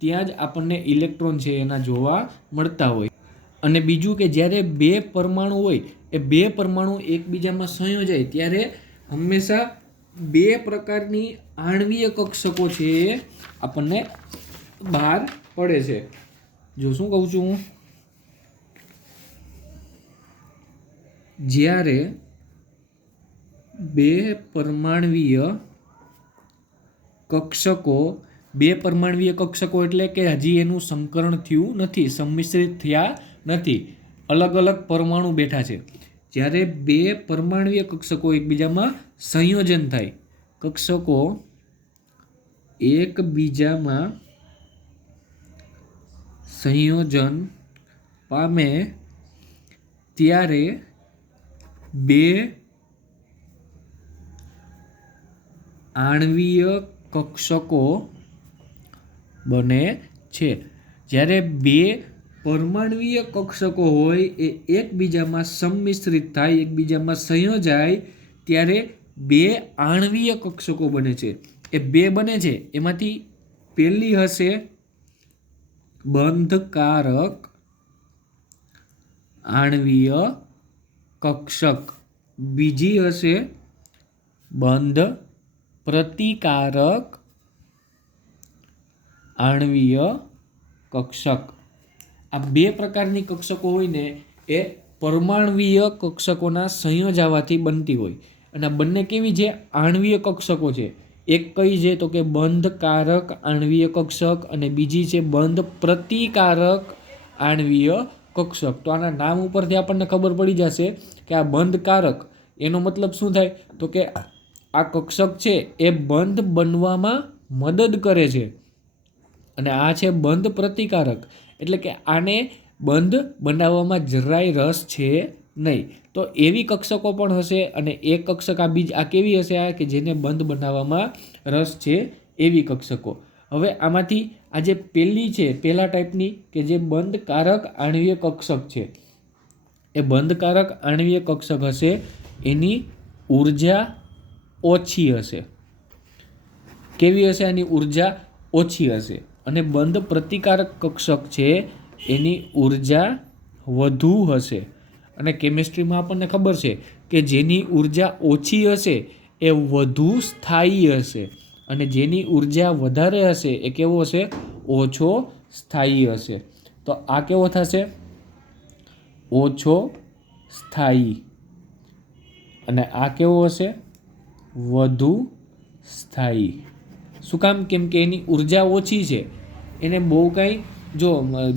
ત્યાં જ આપણને ઇલેક્ટ્રોન છે એના જોવા મળતા હોય. અને બીજું કે જ્યારે બે પરમાણુ હોય એ બે પરમાણુ એકબીજામાં સંયોજાય ત્યારે હંમેશા બે પ્રકારની આણ્વીય કક્ષકો છે એ આપણને બહાર પડે છે. જો શું કહું છું હું? જ્યારે બે પરમાણ્વીય કક્ષકો એટલે કે હજી એનું સંકરણ થયું નથી, સંમિશ્રિત થયા નથી, અલગ અલગ પરમાણુ બેઠા છે. જ્યારે બે પરમાણ્વીય કક્ષકો એકબીજામાં સંયોજન થાય, કક્ષકો એકબીજામાં સંયોજન પામે ત્યારે બે આણ્વીય કક્ષકો બને છે. જ્યારે બે પરમાણ્વીય કક્ષકો હોય એ એકબીજામાં સંમિશ્રિત થાય, એકબીજામાં સંયોજાય ત્યારે બે આણ્વીય કક્ષકો બને છે. એ બે બને છે એમાંથી પહેલી હશે બંધકારક આણ્વીય કક્ષક, બીજી હશે બંધ પ્રતિકારક આણ્વીય કક્ષક. આ બે પ્રકારની કક્ષકો હોય ને એ પરમાણ્વીય કક્ષકોના સંયોજાવાથી બનતી હોય. અને આ બંને કેવી છે? આણ્વીય કક્ષકો છે. એક કઈ છે? તો કે બંધકારક આણ્વીય કક્ષક અને બીજી છે બંધ પ્રતિકારક આણ્વીય કક્ષક. તો આના નામ ઉપરથી આપણને ખબર પડી જશે કે આ બંધકારક એનો મતલબ શું થાય? તો કે આ કક્ષક છે એ બંધ બનવામાં મદદ કરે છે, અને આ છે બંધ પ્રતિકારક, એટલે કે આને બંધ બનાવવામાં જરાય રસ છે નહીં. તો એવી કક્ષકો પણ હશે, અને એક કક્ષક આ કેવી હશે, આ કે જેને બંધ બનાવવામાં રસ છે એવી કક્ષકો. હવે આમાંથી આ જે પહેલા ટાઈપની કે જે બંધકારક આણ્વીય કક્ષક છે, એ બંધકારક આણ્વીય કક્ષક હશે, એની ઉર્જા ઓછી હશે. કેવી હશે? આની ઉર્જા ઓછી હશે. અને બંધ પ્રતિકારક કક્ષક છે એની ઉર્જા વધુ હશે. અને કેમિસ્ટ્રીમાં આપણને ખબર છે કે જેની ઉર્જા ઓછી હશે એ વધુ સ્થાયી હશે, અને જેની ઉર્જા વધારે હશે એ કેવો હશે? ઓછો સ્થાયી હશે. તો આ કેવો થશે? ઓછો સ્થાયી. અને આ કેવો હશે? વધુ સ્થાયી. શું કામ? કેમ કે એની ઉર્જા ઓછી છે, એને બહુ કાંઈ, જો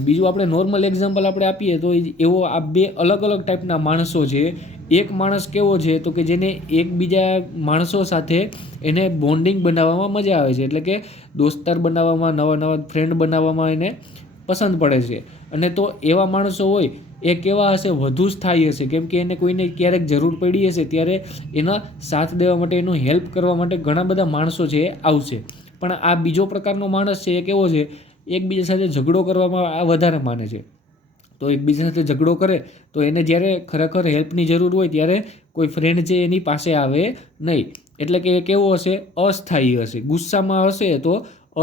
બીજું આપણે નોર્મલ એક્ઝામ્પલ આપણે આપીએ તો એવો આ બે અલગ અલગ ટાઈપના માણસો છે. એક માણસ કેવો છે? તો કે જેને એકબીજા માણસો સાથે એને બોન્ડિંગ બનાવવામાં મજા આવે છે, એટલે કે દોસ્તાર બનાવવામાં, નવા નવા ફ્રેન્ડ બનાવવામાં એને પસંદ પડે છે. અને તો એવા માણસો હોય એ કેવા હશે? વધુ સ્થાયી હશે. કેમ કે એને કોઈને ક્યારેક જરૂર પડી હશે ત્યારે એના સાથ દેવા માટે, એનું હેલ્પ કરવા માટે ઘણા બધા માણસો છે એ આવશે. પણ આ બીજો પ્રકારનો માણસ છે એ કેવો છે? એકબીજા સાથે ઝઘડો કરવામાં આ વધારે માને છે. તો એકબીજા સાથે ઝઘડો કરે તો એને જ્યારે ખરેખર હેલ્પની જરૂર હોય ત્યારે કોઈ ફ્રેન્ડ છે એની પાસે આવે નહીં. એટલે કે એ કેવો હશે? અસ્થાયી હશે. ગુસ્સામાં હશે તો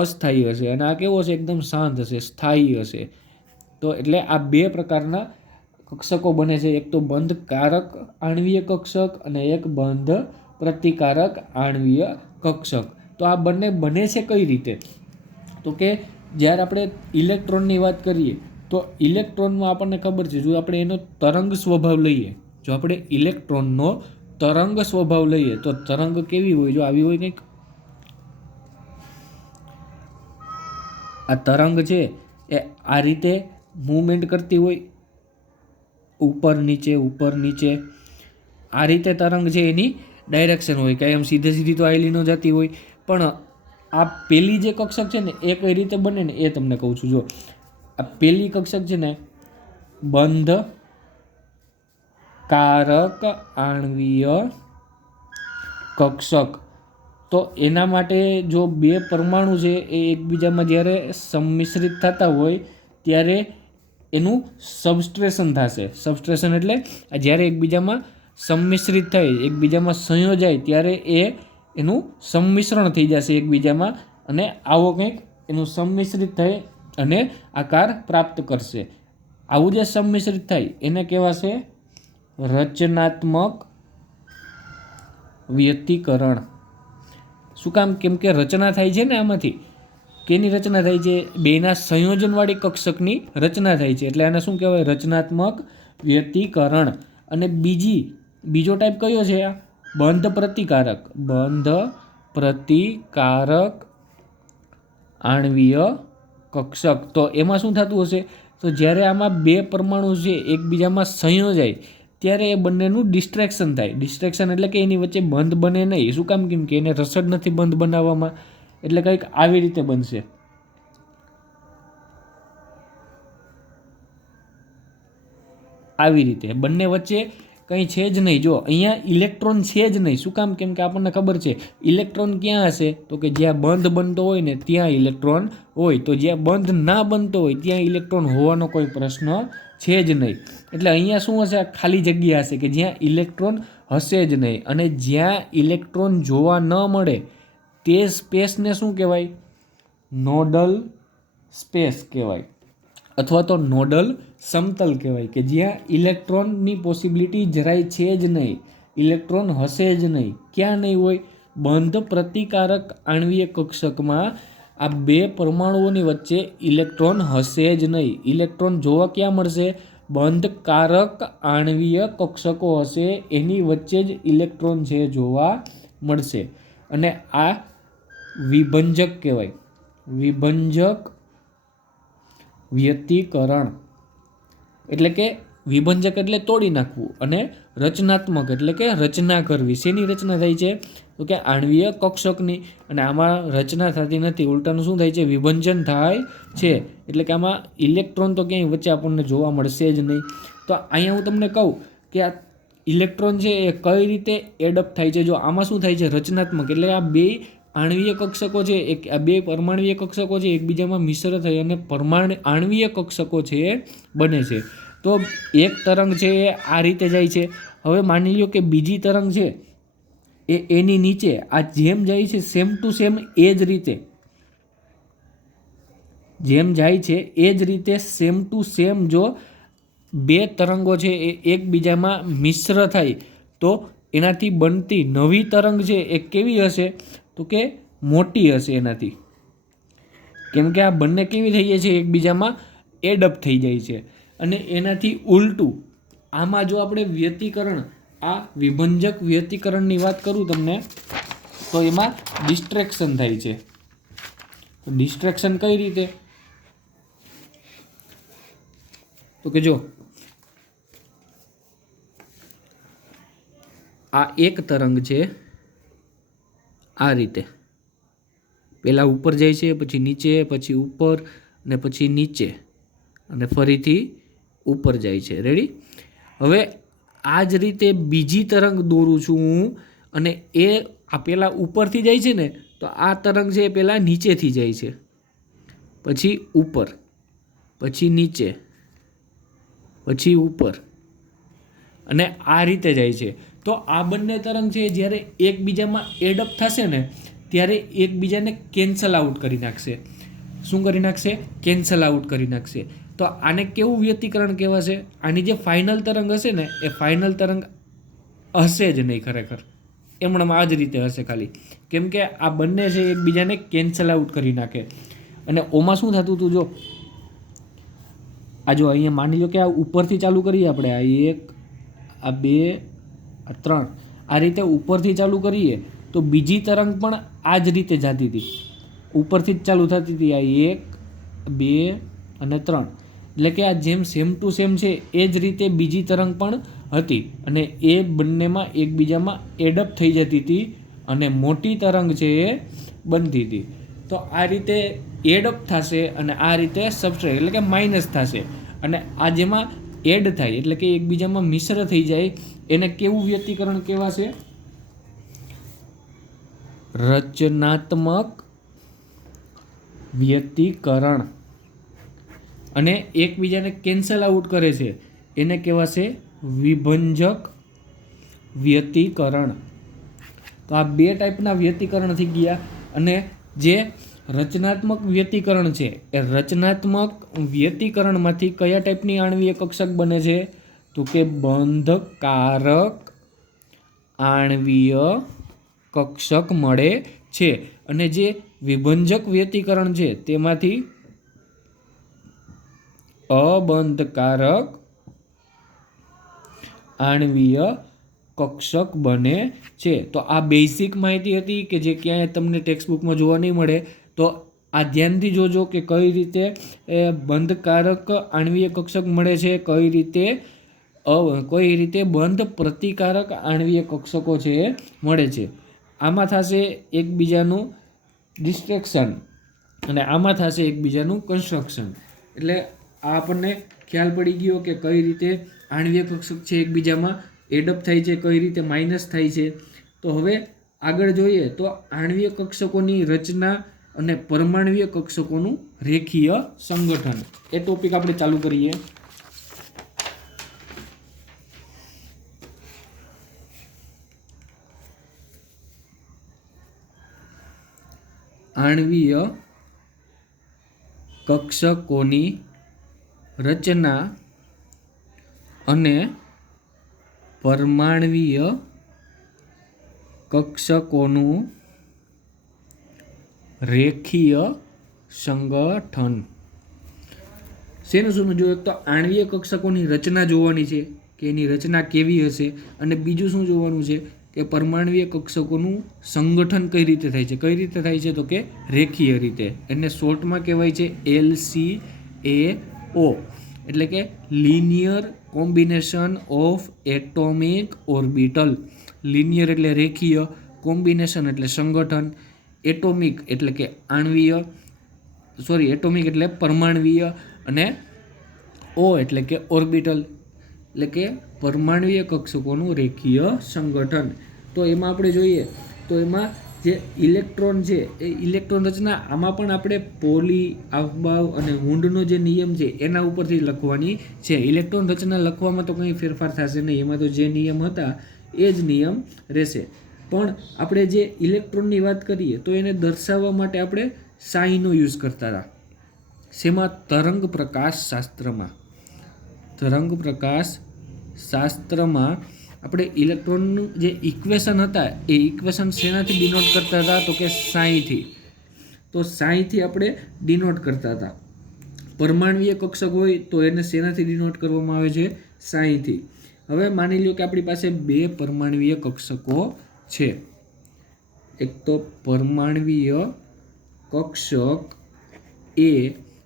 અસ્થાયી હશે, અને આ કેવો હશે? એકદમ શાંત હશે, સ્થાયી હશે. તો એટલે આ બે પ્રકારના કક્ષકો બને છે. એક તો બંધકારક આણ્વીય કક્ષક અને એક બંધ પ્રતિકારક આણ્વીય કક્ષક. તો આ બંને બને છે કઈ રીતે? તો કે જ્યારે આપણે ઇલેક્ટ્રોનની વાત કરીએ તો ઇલેક્ટ્રોનમાં આપણને ખબર છે, જો આપણે એનો તરંગ સ્વભાવ લઈએ, જો આપણે ઇલેક્ટ્રોનનો તરંગ સ્વભાવ લઈએ તો તરંગ કેવી હોય? જો આવી હોય કંઈક. આ તરંગ છે એ આ રીતે મૂવમેન્ટ કરતી હોય, ઉપર નીચે. આ રીતે તરંગ છે એની ડાયરેક્શન હોય, કાંઈ એમ સીધી તો આવેલી ન જતી હોય. પણ આ પેલી જે કક્ષક છે ને એ કઈ રીતે બને ને એ તમને કહું છું. જો આ પેલી કક્ષક છે ને બંધ કારક આણ્વીય કક્ષક, તો એના માટે જો બે પરમાણુ છે એ એકબીજામાં જ્યારે સંમિશ્રિત થતા હોય ત્યારે એનું સબસ્ટ્રેશન થશે. સબસ્ટ્રેશન એટલે જ્યારે એકબીજામાં સંમિશ્રિત થાય, એકબીજામાં સંયોજાય ત્યારે એનું સંમિશ્રણ થઈ જશે એકબીજામાં, અને આવો કંઈક એનું સંમિશ્રિત થઈ અને આકાર પ્રાપ્ત કરશે. આવું જે સંમિશ્રિત થાય એને કહેવાશે રચનાત્મક વ્યતિકરણ. શું કામ? કેમ કે રચના થાય છે ને આમાંથી. કેની રચના થાય છે? બેના સંયોજનવાળી કક્ષકની રચના થાય છે, એટલે આને શું કહેવાય? રચનાત્મક વ્યતિકરણ. અને બીજો ટાઈપ કયો છે? આ બંધ પ્રતિકારક. બંધ પ્રતિકારક આણ્વીય કક્ષક. તો એમાં શું થતું હશે? તો જ્યારે આમાં બે પરમાણુ છે એકબીજામાં સંયોજાય ત્યારે એ બંનેનું ડિસ્ટ્રેક્શન થાય. ડિસ્ટ્રેક્શન એટલે કે એની વચ્ચે બંધ બને નહીં. શું કામ? કેમ કે એને રસ જ નથી બંધ બનાવવામાં. એટલે કંઈક આવી રીતે બનશે. આવી રીતે બંને વચ્ચે કંઈ છે જ નહીં. જો અહીંયા ઇલેક્ટ્રોન છે જ નહીં. શું કામ? કેમ કે આપણને ખબર છે ઇલેક્ટ્રોન ક્યાં હશે? તો કે જ્યાં બંધ બનતો હોય ને ત્યાં ઇલેક્ટ્રોન હોય. તો જ્યાં બંધ ના બનતો હોય ત્યાં ઇલેક્ટ્રોન હોવાનો કોઈ પ્રશ્ન છે જ નહીં. એટલે અહીંયા શું હશે? આ ખાલી જગ્યા હશે કે જ્યાં ઇલેક્ટ્રોન હશે જ નહીં. અને જ્યાં ઇલેક્ટ્રોન જોવા ન મળે તે સ્પેસને શું કહેવાય? નોડલ સ્પેસ કહેવાય, અથવા તો નોડલ સમતલ કહેવાય, કે જ્યાં ઇલેક્ટ્રોનની પોસિબિલિટી જરાય છે જ નહીં, ઇલેક્ટ્રોન હશે જ નહીં. ક્યાં નહીં હોય? બંધ પ્રતિકારક આણ્વીય કક્ષકમાં આ બે પરમાણુઓની વચ્ચે ઇલેક્ટ્રોન હશે જ નહીં. ઇલેક્ટ્રોન જોવા ક્યાં મળશે? બંધકારક આણ્વીય કક્ષકો હશે એની વચ્ચે જ ઇલેક્ટ્રોન છે જોવા મળશે. અને આ વિભંજક કહેવાય. વિભંજક વ્યતિકરણ. એટલે કે વિભંજક એટલે તોડી નાખવું અને રચનાત્મક એટલે કે રચના કરવી. શેની રચના થાય છે? તો કે આણ્વીય કક્ષકની. અને આમાં રચના થતી નથી, ઉલટાનું શું થાય છે? વિભંજન થાય છે. એટલે કે આમાં ઇલેક્ટ્રોન તો ક્યાંય વચ્ચે આપણને જોવા મળશે જ નહીં. તો અહીંયા હું તમને કહું કે આ ઇલેક્ટ્રોન છે એ કઈ રીતે એડપ્ટ થાય છે. જો આમાં શું થાય છે? રચનાત્મક એટલે આ બે આણ્વીય કક્ષકો છે, આ બે પરમાણ્વીય કક્ષકો છે એકબીજામાં મિશ્ર થઈ અને આણ્વીય કક્ષકો છે એ બને છે. તો એક તરંગ છે એ આ રીતે જાય છે. હવે માની લો કે બીજી તરંગ છે એ એની નીચે આ જેમ જાય છે સેમ ટુ સેમ એ જ રીતે જેમ જાય છે એ જ રીતે સેમ ટુ સેમ જો બે તરંગો છે એ એકબીજામાં મિશ્ર થાય તો એનાથી બનતી નવી તરંગ છે એ કેવી હશે? તો કે મોટી હશે એનાથી. કેમ કે આ બંને કેવી થઈ જાય છે? એકબીજામાં એડઅપ થઈ જાય છે. અને એનાથી ઉલટું આમાં જો આપણે વ્યતિકરણ, આ વિભંજક વ્યતિકરણની વાત કરું તમને, તો એમાં ડિસ્ટ્રેક્શન થાય છે. તો ડિસ્ટ્રેક્શન કઈ રીતે? તો કે જો આ એક તરંગ છે આ રીતે પહેલાં ઉપર જાય છે, પછી નીચે, પછી ઉપર અને પછી નીચે અને ફરીથી ઉપર જાય છે. રેડી? હવે આ જ રીતે બીજી તરંગ દોરું છું હું અને એ આ પહેલાં ઉપરથી જાય છે ને, તો આ તરંગ છે એ પહેલાં નીચેથી જાય છે, પછી ઉપર, પછી નીચે, પછી ઉપર અને આ રીતે જાય છે. તો આ બંને તરંગ છે જ્યારે એકબીજામાં એડઅપ થશે ને ત્યારે એકબીજાને કેન્સલ આઉટ કરી નાખશે. શું કરી નાખશે? કેન્સલ આઉટ કરી નાખશે. તો આને કેવું વ્યતિકરણ કહેવાશે? આની જે ફાઇનલ તરંગ હશે ને એ ફાઇનલ તરંગ હશે જ નહીં ખરેખર, એમણે આ જ રીતે હશે ખાલી. કેમ કે આ બંને છે એકબીજાને કેન્સલ આઉટ કરી નાખે. અને ઓમાં શું થતું હતું? જો આ જો અહીંયા માની લો કે આ ઉપરથી ચાલુ કરીએ આપણે, આ એક, આ બે, આ ત્રણ, આ રીતે ઉપરથી ચાલુ કરીએ તો બીજી તરંગ પણ આ જ રીતે જતી હતી, ઉપરથી જ ચાલુ થતી હતી. આ એક, બે અને ત્રણ, એટલે કે આ જેમ સેમ ટુ સેમ છે એ જ રીતે બીજી તરંગ પણ હતી અને એ બંનેમાં એકબીજામાં એડઅપ થઈ જતી હતી અને મોટી તરંગ છે એ બનતી હતી. તો આ રીતે એડઅપ થશે અને આ રીતે સબસ્ટ્રેક્ટ એટલે કે માઇનસ થશે. અને આ જેમાં એડ થાય એટલે કે એકબીજામાં મિશ્ર થઈ જાય એને કેવું વ્યતિકરણ કહેવાશે? રચનાત્મક વ્યતિકરણ. અને એકબીજાને કેન્સલ આઉટ કરે છે એને કહેવાશે વિભંજક વ્યતિકરણ. તો આ બે ટાઈપના વ્યતિકરણ થઈ ગયા. અને જે રચનાત્મક વ્યતિકરણ છે એ રચનાત્મક વ્યતિકરણમાંથી કયા ટાઈપની આણ્વીય કક્ષક બને છે? તો કે બંધકારક આણ્વીય કક્ષક મળે છે. અને જે વિભંજક વ્યતિકરણ છે તેમાંથી અબંધકારક આણ્વીય કક્ષક બને છે. તો આ બેઝિક માહિતી હતી કે જે ક્યાંય તમને ટેક્સ્ટબુકમાં જોવા નહીં મળે. તો આ ધ્યાનથી જોજો કે કઈ રીતે બંધકારક આણ્વીય કક્ષક મળે છે, કઈ રીતે બંધ પ્રતિકારક આણ્વીય કક્ષકો છે એ મળે છે. આમાં થશે એકબીજાનું ડિસ્ટ્રેક્શન અને આમાં થશે એકબીજાનું કન્સ્ટ્રક્શન. એટલે આ આપણને ખ્યાલ પડી ગયો કે કઈ રીતે આણ્વીય કક્ષક છે એકબીજામાં એડઅપ થાય છે, કઈ રીતે માઇનસ થાય છે. તો હવે આગળ જોઈએ તો આણ્વીય કક્ષકોની રચના અને પરમાણ્વીય કક્ષકોનું રેખીય સંગઠન, એ ટોપિક આપણે ચાલુ કરીએ. આણ્વીય કક્ષકોની રચના અને પરમાણ્વીય કક્ષકોનું રેખીય સંગઠન. શેનું જોઈએ તો આણ્વીય કક્ષકોની રચના જોવાની છે કે એની રચના કેવી હશે, અને બીજું શું જોવાનું છે કે પરમાણ્વીય કક્ષકોનું સંગઠન કઈ રીતે થાય છે. કઈ રીતે થાય છે તો કે રેખીય રીતે. એને શોર્ટમાં કહેવાય છે LCAO. એટલે કે linear combination of atomic orbital. Linear એટલે રેખીય, કોમ્બિનેશન એટલે સંગઠન, એટોમિક એટલે કે આણ્વીય, એટોમિક એટલે પરમાણ્વીય, અને ઓ એટલે કે ઓર્બિટલ એટલે કે પરમાણ્વીય કક્ષકોનું રેખીય સંગઠન. તો એમાં આપણે જોઈએ તો એમાં જે ઇલેક્ટ્રોન છે એ ઇલેક્ટ્રોન રચના આમાં પણ આપણે પોલી, આફબાવ અને વુન્ડનો જે નિયમ છે એના ઉપરથી લખવાની છે. ઇલેક્ટ્રોન રચના લખવામાં તો કંઈ ફેરફાર થશે નહીં, એમાં તો જે નિયમ હતા એ જ નિયમ રહેશે. પણ આપણે જે ઇલેક્ટ્રોનની વાત કરીએ તો એને દર્શાવવા માટે આપણે સાઈનો યુઝ કરતા હતા. શેમાં? તરંગ પ્રકાશ શાસ્ત્રમાં. તરંગ પ્રકાશ શાસ્ત્રમાં આપણે ઇલેક્ટ્રોનનું જે ઇક્વેશન હતા એ ઇક્વેશન શેનાથી ડિનોટ કરતા હતા? તો કે સાઈથી. તો સાઈથી આપણે ડિનોટ કરતા હતા. પરમાણ્વીય કક્ષક હોય તો એને શેનાથી ડિનોટ કરવામાં આવે છે? સાઈથી. હવે માની લો કે આપણી પાસે બે પરમાણ્વીય કક્ષકો છે. એક તો પરમાણ્વીય કક્ષક એ,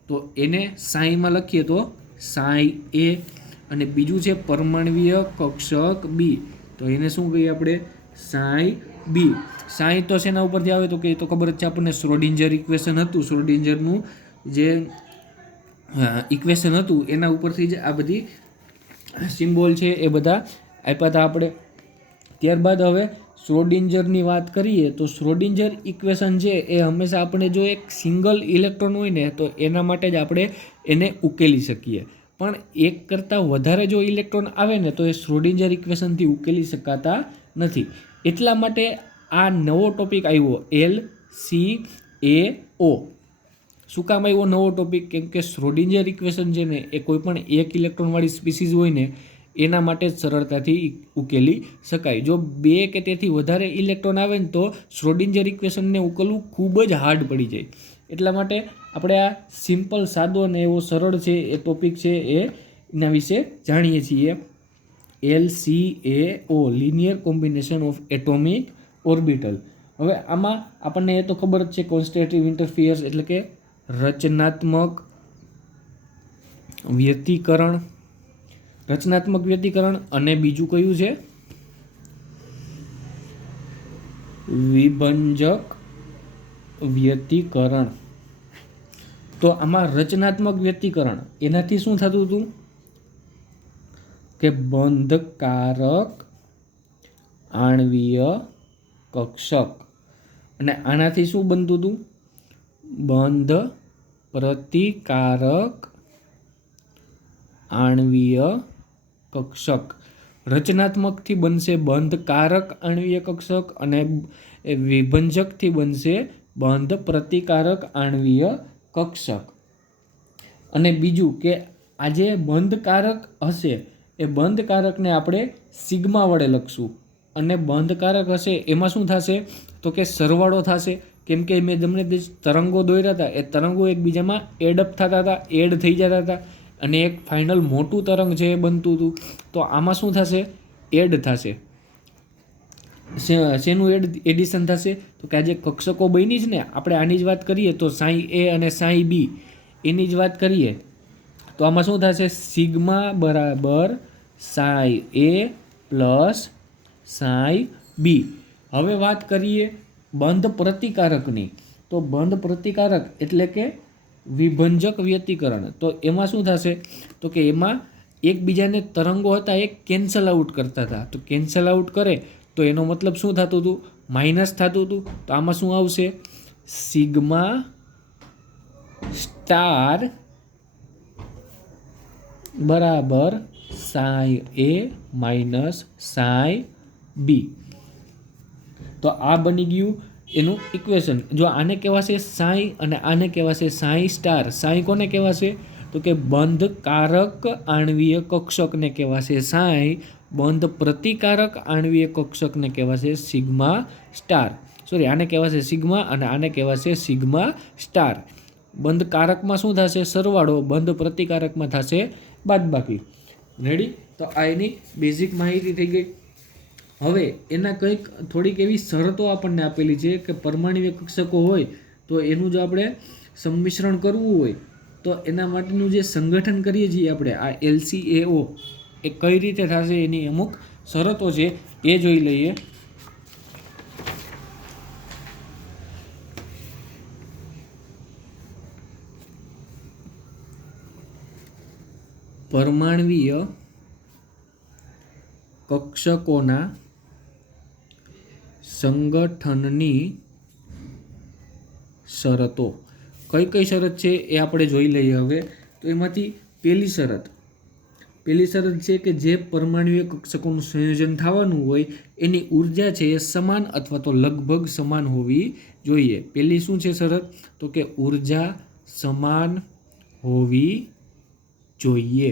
તો એને સાઈમાં લખીએ તો સાઈ એ, અને બીજું છે પરમાણ્વીય કક્ષક બી, તો એને શું કહીએ આપણે? સાઈ બી. સાઈ તો શેના ઉપરથી આવે? તો કે એ તો ખબર જ છે આપણને, શ્રોડિંજર ઇક્વેશન હતું. શ્રોડિંજરનું જે ઇક્વેશન હતું એના ઉપરથી જ આ બધી સિમ્બોલ છે એ બધા આપ્યા હતા આપણે. ત્યારબાદ હવે શ્રોડિંજરની વાત કરીએ તો શ્રોડિંજર ઇક્વેશન છે એ હંમેશા આપણે જો એક સિંગલ ઇલેક્ટ્રોન હોય ને તો એના માટે જ આપણે એને ઉકેલી શકીએ. પણ એક કરતાં વધારે જો ઇલેક્ટ્રોન આવે ને તો એ શ્રોડિંજર ઇક્વેશનથી ઉકેલી શકાતા નથી. એટલા માટે આ નવો ટોપિક આવ્યો LCAO. શું કામ આવ્યો નવો ટોપિક? કેમ કે શ્રોડિંજર ઇક્વેશન છે ને એ કોઈ પણ એક ઇલેક્ટ્રોનવાળી સ્પીસીઝ હોય ને એના માટે જ સરળતાથી ઉકેલી શકાય. જો બે કે તેથી વધારે ઇલેક્ટ્રોન આવે ને તો શ્રોડિંજર ઇક્વેશનને ઉકેલવું ખૂબ જ હાર્ડ પડી જાય. એટલા માટે આપણે આ સિમ્પલ, સાદો અને એવો સરળ છે એ ટોપિક છે એના વિશે જાણીએ છીએ. LCAO, linear combination of atomic orbital. હવે આમાં આપણને એ તો ખબર જ છે, કોન્સ્ટિટ્યુટિવ ઇન્ટરફિયર્સ એટલે કે રચનાત્મક વ્યતિકરણ. રચનાત્મક વ્યતિકરણ અને બીજું કયું છે? વિભંજક વ્યતિકરણ. તો આમાં રચનાત્મક વ્યતિકરણ એનાથી શું થતું હતું? કે બંધકારક આણ્વીય કક્ષક. અને આનાથી શું બનતું હતું? બંધ પ્રતિકારક આણ્વીય કક્ષક. રચનાત્મકથી બનશે બંધકારક આણ્વીય કક્ષક અને વિભંજકથી બનશે બંધ પ્રતિકારક આણ્વીય કક્ષક. અને બીજું કે આ જે બંધકારક હશે એ બંધકારકને આપણે સિગ્મા વડે લખશું. અને બંધકારક હશે એમાં શું થશે? તો કે સરવાળો થશે. કેમ કે મેં તમને જે તરંગો દોર્યા હતા એ તરંગો એકબીજામાં એડઅપ થતા હતા, એડ થઈ જતા હતા, અને એક ફાઇનલ મોટું તરંગ જે બનતું હતું. તો આમાં શું થશે? એડ થશે. શેનું એડિશન થશે? તો કે આ જે કક્ષકો બની જ ને, આપણે આની જ વાત કરીએ તો સાઈ એ અને સાઈ બી એની જ વાત કરીએ તો આમાં શું થશે? સિગ્મા બરાબર સાઈ એ પ્લસ સાઈ બી. હવે વાત કરીએ બંધ પ્રતિકારકની. તો બંધ પ્રતિકારક એટલે કે વિભંજક વ્યતિકરણ. તો એમાં શું થશે? તો કે એમાં એકબીજાને તરંગો હતા એ કેન્સલ આઉટ કરતા હતા. તો કેન્સલ આઉટ કરે તો એનો મતલબ શું થતું હતું? માઇનસ થતું હતું. તો આમાં શું આવશે? સિગ્મા સ્ટાર બરાબર સાઈ એ માઇનસ સાઈ બી. તો આ બની ગયું એનું ઇક્વેશન. જો આને કહેવાશે સાઈ અને આને કહેવાશે સાઈ સ્ટાર. સાઈ કોને કહેવાશે? તો કે બંધકારક આણ્વીય કક્ષકને કહેવાશે સાઈ. બંધ પ્રતિકારક આણ્વીય કક્ષકને કહેવાશે સિગ્મા સ્ટાર. આને કહેવાશે સિગ્મા અને આને કહેવાશે સિગ્મા સ્ટાર. બંધકારકમાં શું થશે? સરવાળો. બંધ પ્રતિકારકમાં થશે બાદબાકી. રેડી? તો આ એની બેઝિક માહિતી થઈ ગઈ. હવે એના કંઈક થોડીક એવી શરતો આપણને આપેલી છે કે પરમાણ્વીય કક્ષકો હોય તો એનું જો આપણે સંમિશ્રણ કરવું હોય તો એના માટેનું જે સંગઠન કરીએ છીએ આપણે આ LCAO એ કઈ રીતે થશે એની અમુક શરતો છે એ જોઈ લઈએ. પરમાણ્વીય કક્ષકોના સંગઠનની શરતો. કઈ કઈ શરત છે એ આપણે જોઈ લઈએ હવે. તો એમાંથી પહેલી શરત છે કે જે પરમાણ્વીય કક્ષકોનું સંયોજન થવાનું હોય એની ઉર્જા છે એ સમાન અથવા તો લગભગ સમાન હોવી જોઈએ. પહેલી શું છે શરત? તો કે ઉર્જા સમાન હોવી જોઈએ.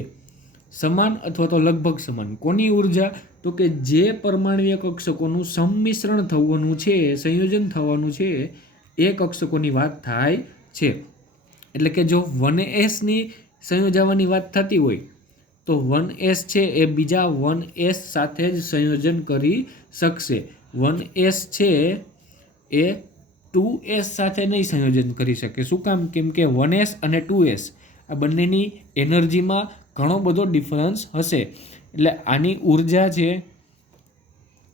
સમાન અથવા તો લગભગ સમાન. કોની ઉર્જા? તો કે જે પરમાણ્વીય કક્ષકોનું સંમિશ્રણ થવાનું છે, સંયોજન થવાનું છે એ કક્ષકોની વાત થાય છે. એટલે કે જો 1s ની સંયોજાવાની વાત થતી હોય તો 1s છે એ બીજા 1s સાથે જ સંયોજન કરી શકશે. 1s છે એ 2s સાથે નહીં સંયોજન કરી શકે. શું કામ? કેમ કે 1s અને 2s આ બંનેની એનર્જીમાં ઘણો બધો ડિફરન્સ હશે. એટલે આની ઉર્જા છે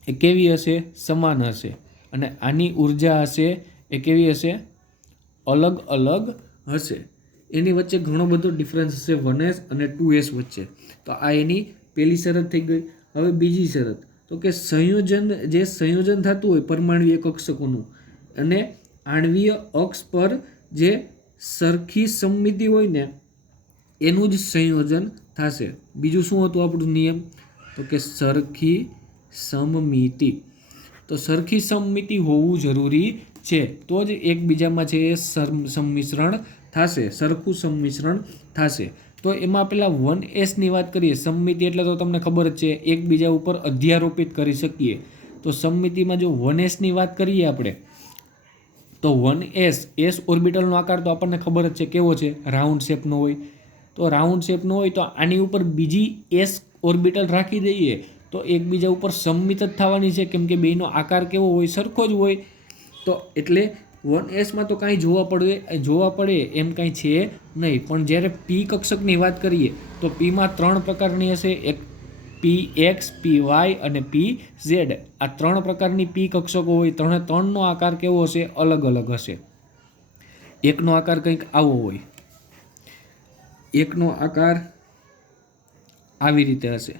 એ કેવી હશે? સમાન હશે. અને આની ઉર્જા હશે એ કેવી હશે? અલગ અલગ હશે. એની વચ્ચે ઘણો બધો ડિફરન્સ હશે 1s અને 2s વચ્ચે. તો આ એની પહેલી શરત થઈ ગઈ. હવે બીજી શરત તો કે સંયોજન થતું હોય પરમાણ્વીય કક્ષકોનું અને આણ્વીય અક્ષ પર જે સરખી સમમિતિ હોય ને એનું જ સંયોજન થશે. બીજું શું હતું આપણું નિયમ? તો કે સરખી સમમિતિ. તો સરખી સમમિતિ હોવું જરૂરી છે તો જ એકબીજામાં છે એ સંમિશ્રણ થશે, સરખું સંમિશ્રણ થશે. તો એમાં પેલા 1s ની વાત કરીએ. સમમિતિ એટલે તો તમને ખબર જ છે, એકબીજા ઉપર અધ્યારોપિત કરી શકીએ. તો સમમિતિમાં જો 1s ની વાત કરીએ આપણે તો 1s s ઓર્બિટલનો આકાર તો આપણને ખબર જ છે કેવો છે? રાઉન્ડ શેપનો હોય. તો રાઉન્ડ શેપનો હોય તો આની ઉપર બીજી s ઓર્બિટલ રાખી દઈએ તો એકબીજા ઉપર સમમિત જ થવાની છે, કેમ કે બેયનો આકાર કેવો હોય? સરખો જ હોય. તો એટલે 1s માં તો કાંઈ જોવા પડે એમ કાંઈ છે નહીં. પણ જ્યારે p કક્ષકની વાત કરીએ તો pમાં 3 પ્રકારની હશે. એક px, py અને pz. આ 3 પ્રકારની p કક્ષકો હોય. ત્રણનો આકાર કેવો હશે? અલગ અલગ હશે. એકનો આકાર કંઈક આવો હોય, એકનો આકાર આવી રીતે હશે,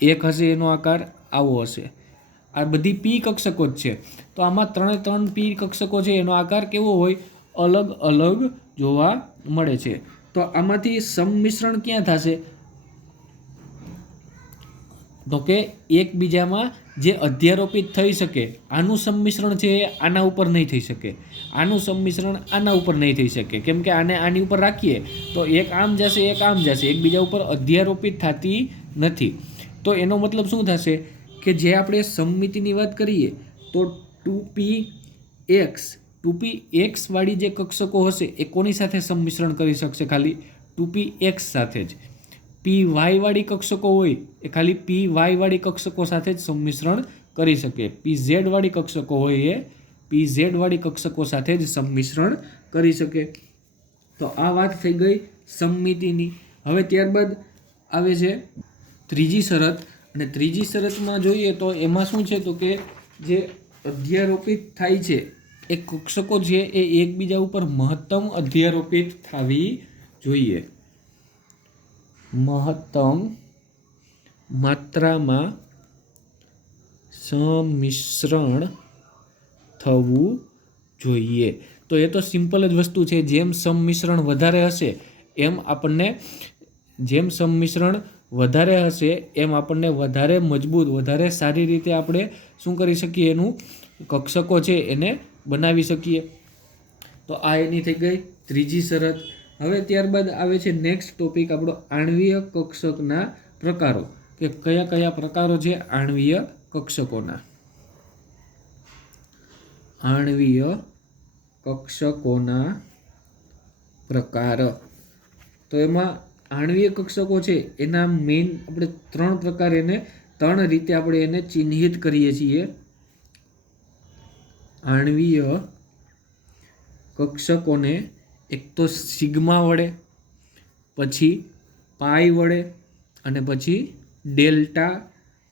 એક હશે એનો આકાર આવો હશે. આ બધી p કક્ષકો જ છે. તો આમાં 3 p કક્ષકો છે એનો આકાર કેવો હોય? અલગ અલગ જોવા મળે છે. તો આમાંથી સંમિશ્રણ ક્યાં થશે? તો કે એકબીજામાં જે અધ્યારોપિત થઈ શકે આનું સંમિશ્રણ છે એ આના ઉપર નહીં થઈ શકે, આનું સંમિશ્રણ આના ઉપર નહીં થઈ શકે. કેમ કે આને આની ઉપર રાખીએ તો એક આમ જશે, એક આમ જશે, એકબીજા ઉપર અધ્યારોપિત થતી નથી. તો એનો મતલબ શું થશે કે જે આપણે સમમિતિની વાત કરીએ તો 2px વાળી જે કક્ષકો હશે એ કોની સાથે સંમિશ્રણ કરી શકશે? ખાલી 2px સાથે જ. py વાળી કક્ષકો હોય એ ખાલી py વાળી કક્ષકો સાથે જ સંમિશ્રણ કરી શકે. pz વાળી કક્ષકો હોય એ pz વાળી કક્ષકો સાથે જ સંમિશ્રણ કરી શકે. તો આ વાત થઈ ગઈ સમમિતિની. હવે ત્યારબાદ આવે છે ત્રીજી શરત. અને ત્રીજી શરતમાં જોઈએ તો એમાં શું છે? તો કે જે અધ્યારોપિત થાય છે એ કક્ષકો છે એ એકબીજા ઉપર મહત્તમ અધ્યારોપિત થવી જોઈએ. મહત્તમ માત્રામાં સંમિશ્રણ થવું જોઈએ. તો એ તો સિમ્પલ જ વસ્તુ છે. જેમ સંમિશ્રણ વધારે હશે એમ આપણને વધારે મજબૂત, વધારે સારી રીતે આપણે શું કરી શકીએ? એનું કક્ષકો છે એને બનાવી શકીએ. તો આ એની થઈ ગઈ ત્રીજી શરત. હવે ત્યારબાદ આવે છે નેક્સ્ટ ટોપિક આપણો આણ્વીય કક્ષકના પ્રકારો. કે કયા કયા પ્રકારો છે આણ્વીય કક્ષકોના? આણ્વીય કક્ષકોના પ્રકાર. તો એમાં આણ્વીય કક્ષકો છે એના મેઇન આપણે 3 પ્રકાર, એને 3 રીતે આપણે એને ચિહ્નિત કરીએ છીએ. આણ્વીય કક્ષકોને એક તો સિગ્મા વડે, પછી પાઈ વડે અને પછી ડેલ્ટા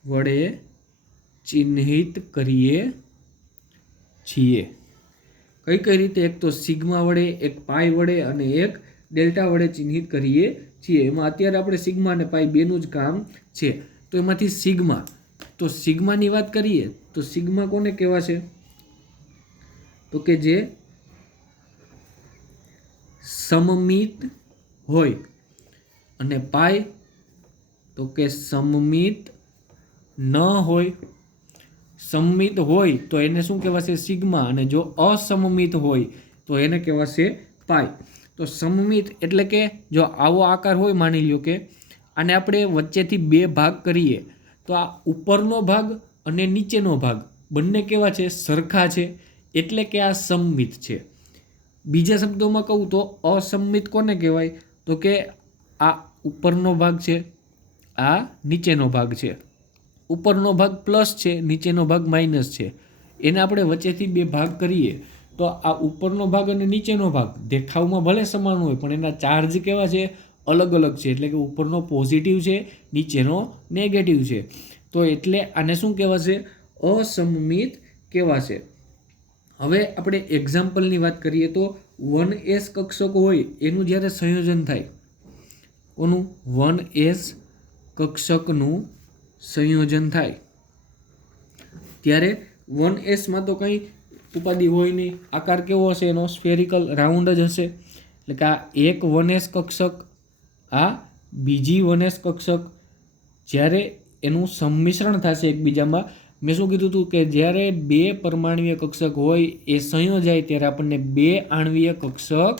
વડે ચિહ્નિત કરીએ છીએ. કઈ કઈ રીતે? એક તો સિગ્મા વડે, એક પાઈ વડે અને એક ડેલ્ટા વડે ચિહ્નિત કરીએ છીએ. એમાં અત્યારે આપણે સિગ્મા અને પાઈ બેનું જ કામ છે. તો એમાંથી સિગ્મા, તો સિગ્માની વાત કરીએ તો સિગ્મા કોને કહેવાશે? તો કે જે સમમિત હોય, અને પાઈ તો કે સમમિત ન હોય. સમમિત હોય તો એને શું કહેવાશે? સિગ્મા. અને જો અસમમિત હોય તો એને કહેવાશે પાઈ. તો સમમિત એટલે કે જો આવો આકાર હોય, માની લ્યો કે આને આપણે વચ્ચેથી બે ભાગ કરીએ તો આ ઉપરનો ભાગ અને નીચેનો ભાગ બંને કેવા છે? સરખા છે, એટલે કે આ સમમિત છે. બીજા શબ્દોમાં કહું તો અસમમિત કોને કહેવાય? તો કે આ ઉપરનો ભાગ છે, આ નીચેનો ભાગ છે. ઉપરનો ભાગ પ્લસ છે, નીચેનો ભાગ માઇનસ છે. એને આપણે વચ્ચેથી બે ભાગ કરીએ તો આ ઉપરનો ભાગ અને નીચેનો ભાગ દેખાવમાં ભલે સમાન હોય પણ એના ચાર્જ કેવા છે? અલગ અલગ છે. એટલે કે ઉપરનો પોઝિટિવ છે, નીચેનો નેગેટિવ છે. તો એટલે આને શું કહેવાશે? અસમમિત કહેવાશે. હવે આપણે એક્ઝામ્પલની વાત કરીએ તો 1s કક્ષક હોય એનું જ્યારે સંયોજન થાય, કોનું? 1s કક્ષકનું સંયોજન થાય ત્યારે 1sમાં તો કંઈ ઉપાધિ હોય નહીં. આકાર કેવો હશે એનો? સ્ફેરિકલ, રાઉન્ડ જ હશે. એટલે કે આ એક 1s કક્ષક, આ બીજી 1s કક્ષક, જ્યારે એનું સંમિશ્રણ થશે એકબીજામાં, મેં શું કીધું હતું કે જ્યારે બે પરમાણ્વીય કક્ષક હોય એ સંયોજાય ત્યારે આપણને બે આણ્વીય કક્ષક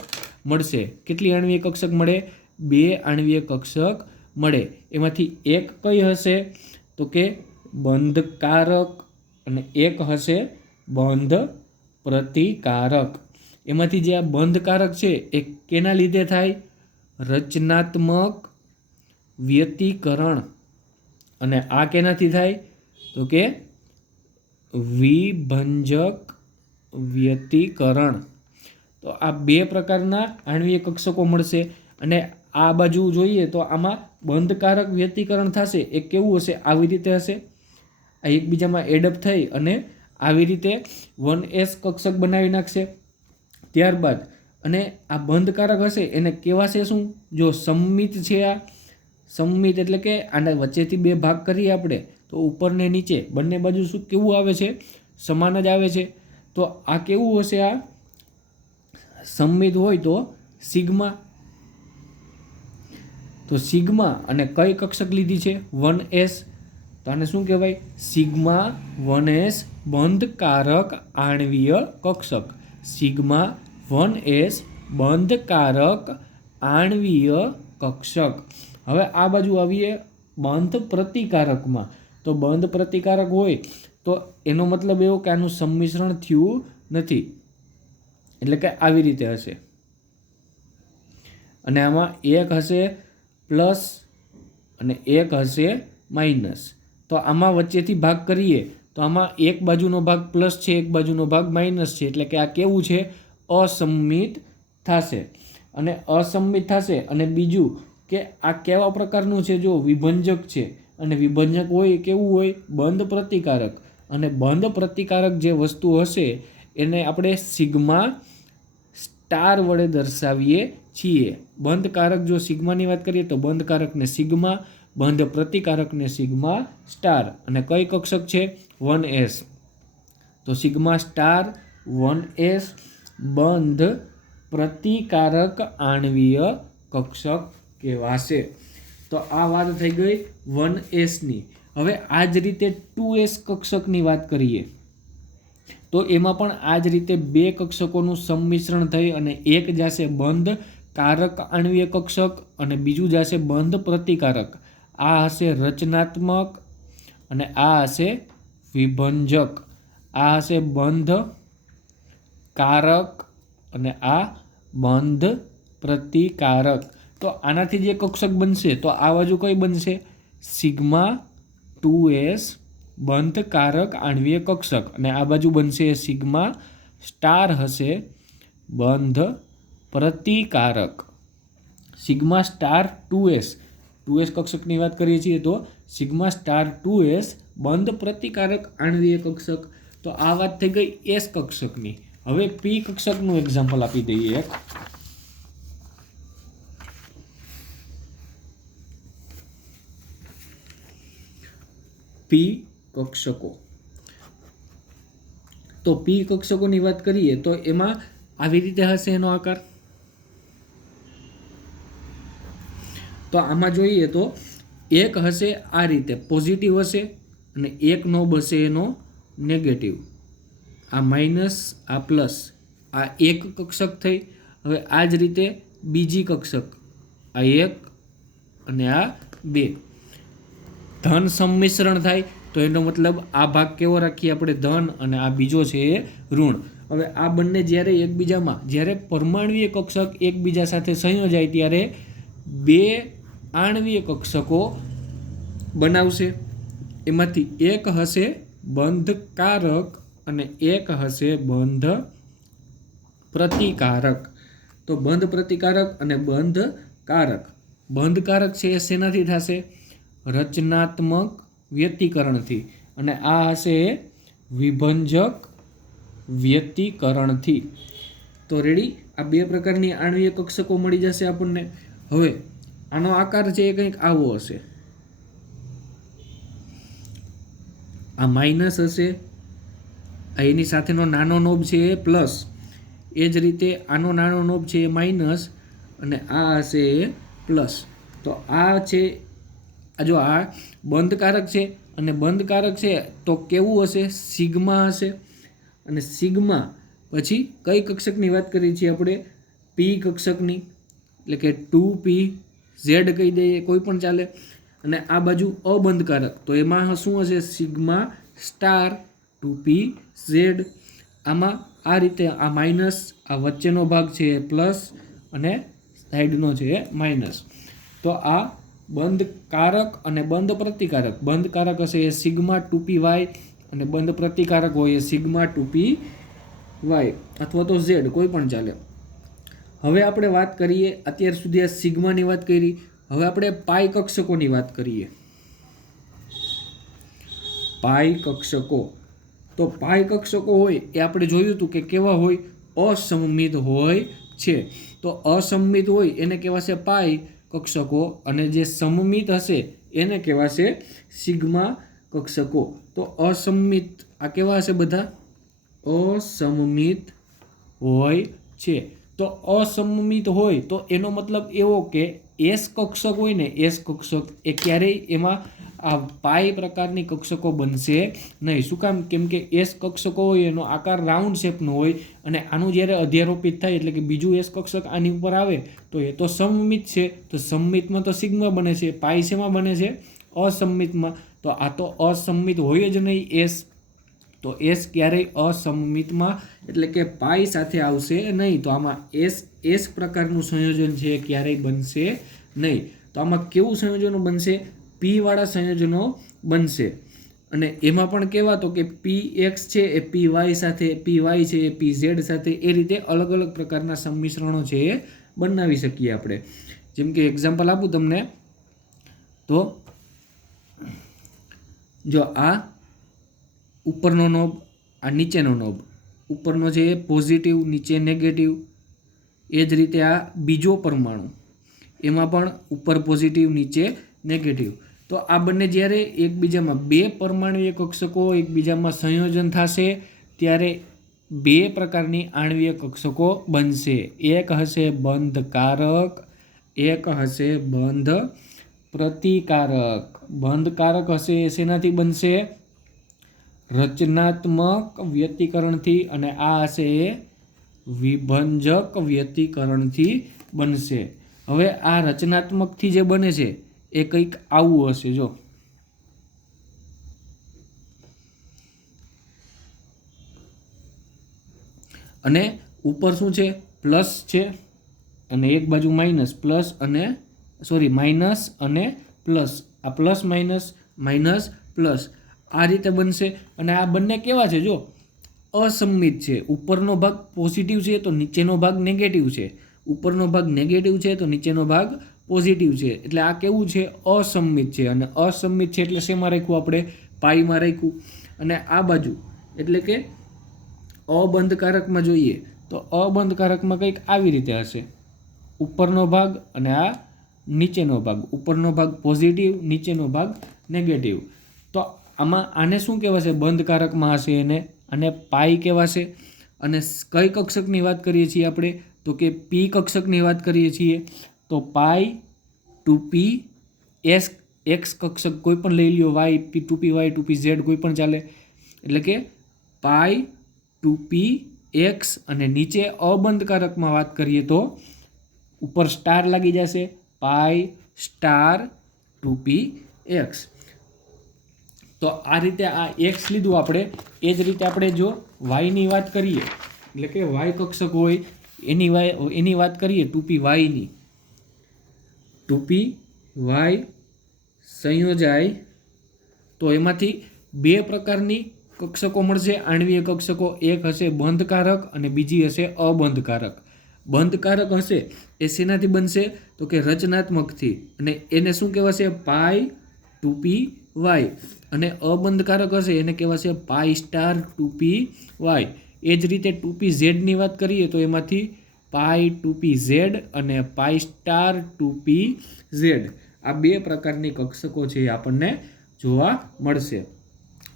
મળશે. કેટલી આણ્વીય કક્ષક મળે? બે આણ્વીય કક્ષક મળે. એમાંથી એક કઈ હશે? તો કે બંધકારક, અને એક હશે બંધ પ્રતિકારક. એમાંથી જે આ બંધકારક છે એ કેના લીધે થાય? રચનાત્મક વ્યતિકરણ. અને આ કેનાથી થાય? તો કે વિભંજક વ્યતિકરણ. તો આ બે પ્રકારના આણ્વીય કક્ષકો મળશે. અને આ બાજુ જોઈએ તો આમાં બંધકારક વ્યતિકરણ થશે. એ કેવું હશે? આવી રીતે હશે. આ એકબીજામાં એડઅપ થઈ અને આવી રીતે 1s કક્ષક બનાવી નાખશે. ત્યારબાદ અને આ બંધકારક હશે એને કહેવાશે શું? જો સમમિત છે, આ સમમિત એટલે કે આના વચ્ચેથી બે ભાગ કરીએ આપણે તો ઉપર ને નીચે બંને બાજુ શું કેવું આવે છે? સમાન જ આવે છે. તો આ કેવું હશે? આ સમમિત હોય તો સિગ્મા. તો સિગ્મા અને કઈ કક્ષક લીધી છે? 1s. તો આને શું કહેવાય? સિગ્મા 1s બંધકારક આણ્વીય કક્ષક. સિગ્મા 1s બંધકારક આણ્વીય કક્ષક. હવે આ બાજુ આવીએ બંધ પ્રતિકારકમાં. તો બંધ પ્રતિકારક હોય તો એનો મતલબ એવો કે આનું સંમિશ્રણ થયું નથી. એટલે કે આવી રીતે હશે. અને આમાં એક હશે પ્લસ અને એક હશે માઇનસ. તો આમાં વચ્ચેથી ભાગ કરીએ તો આમાં એક બાજુનો ભાગ પ્લસ છે, એક બાજુનો ભાગ માઇનસ છે. એટલે કે આ કેવું છે? અસમમિત થશે. અને અસમમિત થશે. અને બીજું કે આ કેવા પ્રકારનું છે? જો વિભંજક છે. અને વિભંજક હોય કેવું હોય? બંધ પ્રતિકારક. અને બંધ પ્રતિકારક જે વસ્તુ હશે એને આપણે સિગ્મા સ્ટાર વડે દર્શાવીએ છીએ. બંધકારક જો સિગ્માની વાત કરીએ તો બંધકારકને સિગ્મા, બંધ પ્રતિકારકને સિગ્મા સ્ટાર. અને કઈ કક્ષક છે? 1s. તો સિગ્મા સ્ટાર 1s બંધ પ્રતિકારક આણ્વીય કક્ષક કહેવાશે. તો આ વાત થઈ ગઈ 1s ની. હવે આ જ રીતે 2s કક્ષકની વાત કરીએ તો એમાં પણ આ જ રીતે બે કક્ષકોનું સંમિશ્રણ થઈ અને એક જશે બંધ કારક આણ્વીય કક્ષક અને બીજું જશે બંધ પ્રતિકારક. આ હશે રચનાત્મક અને આ હશે વિભંજક. આ હશે બંધ કારક અને આ બંધ પ્રતિકારક. તો આનાથી જે કક્ષક બનશે તો આ બાજુ કઈ બનશે? સિગ્મા 2s બંધકારક આણ્વીય કક્ષક. અને આ બાજુ બનશે સિગ્મા સ્ટાર હશે બંધ પ્રતિકારક સિગ્મા સ્ટાર 2s 2s કક્ષકની વાત કરીએ છીએ તો સિગ્મા સ્ટાર 2s બંધ પ્રતિકારક આણ્વીય કક્ષક. તો આ વાત થઈ ગઈ એસ કક્ષકની. હવે પી કક્ષકનું એક્ઝામ્પલ આપી દઈએ એક. પી કક્ષકો. તો પી કક્ષકોની વાત કરીએ તો એમાં આવી રીતે હશે એનો આકાર. તો આમાં જોઈએ તો એક હશે આ રીતે પોઝિટિવ હશે અને એક નોબ હશે એનો નેગેટિવ. આ માઇનસ આ પ્લસ આ એક કક્ષક થઈ. હવે આ જ રીતે બીજી કક્ષક આ એક અને આ બે ધન સંમિશ્રણ થાય તો એનો મતલબ આ ભાગ કેવો રાખીએ આપણે ધન અને આ બીજો છે એ ઋણ. હવે આ બંને જ્યારે એકબીજામાં જ્યારે પરમાણ્વીય કક્ષક એકબીજા સાથે સંયોજાય ત્યારે બે આણ્વીય કક્ષકો બનાવશે. એમાંથી એક હશે બંધકારક અને એક હશે બંધ પ્રતિકારક. તો બંધ પ્રતિકારક અને બંધકારક. બંધકારક છે એ શેનાથી થશે? રચનાત્મક વ્યતિકરણથી. અને આ હશે વિભંજક વ્યતિકરણથી. તો રેડી, આ બે પ્રકારની આણ્વીય કક્ષકો મળી જશે આપણને. હવે આનો આકાર છે એ કંઈક આવો હશે. આ માઇનસ હશે, આ એની સાથેનો નાનો નોબ છે એ પ્લસ, એ જ રીતે આનો નાનો નોબ છે એ માઇનસ અને આ હશે એ પ્લસ. તો આ છે જો આ બંધકારક છે અને બંધકારક છે તો કેવું હશે? સિગ્મા હશે. અને સિગ્મા પછી કઈ કક્ષકની વાત કરીએ છીએ આપણે? પી કક્ષકની, એટલે કે 2p ઝેડ કહી દઈએ કોઈ પણ ચાલે. અને આ બાજુ અબંધકારક તો એમાં શું હશે? Sigma star 2p Z. આમાં આ રીતે આ માઇનસ, આ વચ્ચેનો ભાગ છે એ પ્લસ અને સાઈડનો છે એ માઇનસ. તો આ બંધકારક અને બંધ પ્રતિકારક. બંધકારક હશે એ સિગ્મા 2py અને બંધ પ્રતિકારક હોય એ સિગ્મા 2py અથવા તો ઝેડ કોઈ પણ ચાલે. હવે આપણે વાત કરીએ, અત્યાર સુધી આ સિગ્માની વાત કરી, હવે આપણે પાઈ કક્ષકોની વાત કરીએ. પાઈ કક્ષકો. તો પાઈ કક્ષકો હોય એ આપણે જોયું હતું કે કેવા હોય? અસમમિત હોય છે. તો અસમમિત હોય એને કહેવાશે પાઈ કક્ષકો અને જે સમમિત હશે એને કહેવાશે સિગ્મા કક્ષકો. તો અસમમિત આ કેવા હશે? બધા અસમમિત હોય છે. તો અસમમિત હોય તો એનો મતલબ એવો કે એસ કક્ષક હોય ને, એસ કક્ષક એ ક્યારેય એમાં આ પાઈ પ્રકારની કક્ષકો બનશે નહીં. શું કામ? કેમ કે એસ કક્ષકો હોય એનો આકાર રાઉન્ડ શેપનો હોય અને આનું જ્યારે અધ્યારોપિત થાય એટલે કે બીજું એસ કક્ષક આની ઉપર આવે તો એ તો સમમિત છે. તો સમમિતમાં તો સિગ્મા બને છે, પાઈ શેમાં બને છે? અસમમિતમાં. તો આ તો અસમમિત હોય જ નહીં એસ. તો એસ ક્યારેય અસમમિતમાં એટલે કે પાઈ સાથે આવશે નહીં. તો આમાં એસ પ્રકારનું સંયોજન છે ક્યારેય બનશે નહીં. તો આમાં કેવું સંયોજનો બનશે? પી વાળા સંયોજનો બનશે. અને એમાં પણ કેવા? તો કે પી એક્સ છે એ પી વાય સાથે, પી વાય છે એ પી ઝેડ સાથે, એ રીતે અલગ અલગ પ્રકારના સંમિશ્રણો છે એ બનાવી શકીએ આપણે. જેમ કે એક્ઝામ્પલ આપું તમને તો જો આ ઉપરનો નોબ, આ નીચેનો નોબ. ઉપરનો છે એ પોઝિટિવ, નીચે નેગેટિવ. એ જ રીતે આ બીજો પરમાણુ, એમાં પણ ઉપર પોઝિટિવ નીચે નેગેટિવ. તો આ બંને જ્યારે એકબીજામાં બે પરમાણ્વીય કક્ષકો એકબીજામાં સંયોજન થશે ત્યારે બે પ્રકારની આણ્વીય કક્ષકો બનશે. એક હશે બંધકારક, એક હશે બંધ પ્રતિકારક. બંધકારક હશે એ શેનાથી બનશે? રચનાત્મક વ્યતિકરણથી. અને આ હશે એ વિભંજક વ્યતિકરણથી બનશે. હવે આ રચનાત્મકથી જે બને છે એ કંઈક આવું હશે. જો અને ઉપર શું છે? પ્લસ છે અને એક બાજુ માઇનસ. પ્લસ અને માઇનસ અને પ્લસ. આ પ્લસ માઇનસ, માઇનસ પ્લસ, આ રીતે બનશે. અને આ બંને કેવા છે? જો અસમમિત છે. ઉપરનો ભાગ પોઝિટિવ છે તો નીચેનો ભાગ નેગેટિવ છે. ઉપરનો ભાગ નેગેટિવ છે તો નીચેનો ભાગ પોઝિટિવ છે. એટલે આ કેવું છે? અસમમિત છે. અને અસમમિત છે એટલે શેમાં રાખ્યું આપણે? પાઈમાં રાખ્યું. અને આ બાજુ એટલે કે અબંધકારકમાં જોઈએ તો અબંધકારકમાં કંઈક આવી રીતે હશે. ઉપરનો ભાગ અને આ નીચેનો ભાગ. ઉપરનો ભાગ પોઝિટિવ, નીચેનો ભાગ નેગેટિવ. તો આમાં આને શું કહેવાશે? બંધકારકમાં હશે એને, આને પાઈ કહેવાશે. અને કઈ કક્ષકની વાત કરીએ છીએ આપણે? તો કે પી કક્ષકની વાત કરીએ છીએ. તો પાઈ 2p એક્સ કક્ષક કોઈ પણ લઈ લ્યો, Y 2p Y 2p Z કોઈ પણ ચાલે. એટલે કે પાઈ 2p એક્સ. અને નીચે અબંધકારકમાં વાત કરીએ તો ઉપર સ્ટાર લાગી જશે, પાઈ સ્ટાર 2p એક્સ. તો આ રીતે આ એક્સ લીધું આપણે. એ જ રીતે આપણે જો વાયની વાત કરીએ એટલે કે વાય કક્ષક હોય એની વાત કરીએ 2p વાયની. 2p વાય સંયોજાય તો એમાંથી બે પ્રકારની કક્ષકો મળશે, આણ્વીય કક્ષકો. એક હશે બંધકારક અને બીજી હશે અબંધકારક. બંધકારક હશે એ શેનાથી બનશે? તો કે રચનાત્મકથી. અને એને શું કહેવાશે? પાઈ 2p વાય. અને અબંધકારક હશે એને કહેવાશે પાઈ સ્ટાર 2p વાય. એ જ રીતે 2p ઝેડની વાત કરીએ તો એમાંથી પાઈ 2p ઝેડ અને પાઈ સ્ટાર 2p ઝેડ. આ બે પ્રકારની કક્ષકો છે એ આપણને જોવા મળશે.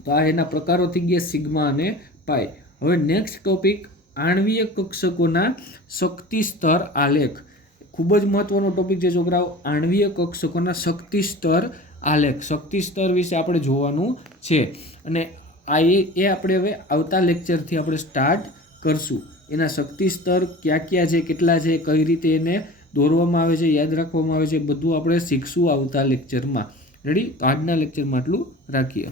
તો આ એના પ્રકારો થઈ ગયા સિગ્મા અને પાઈ. હવે નેક્સ્ટ ટોપિક, આણ્વીય કક્ષકોના શક્તિ સ્તર આલેખ. ખૂબ જ મહત્વનો ટોપિક છે છોકરાઓ, આણ્વીય કક્ષકોના શક્તિ સ્તર આલેખ. શક્તિ સ્તર વિશે આપણે જોવાનું છે. અને આ એ આપણે હવે આવતા લેક્ચરથી આપણે સ્ટાર્ટ કરશું. એના શક્તિ સ્તર ક્યાં ક્યાં છે, કેટલા છે, કઈ રીતે એને દોરવામાં આવે છે, યાદ રાખવામાં આવે છે, બધું આપણે શીખશું આવતા લેક્ચરમાં. રેડી? તો આજના લેક્ચરમાં આટલું રાખીએ.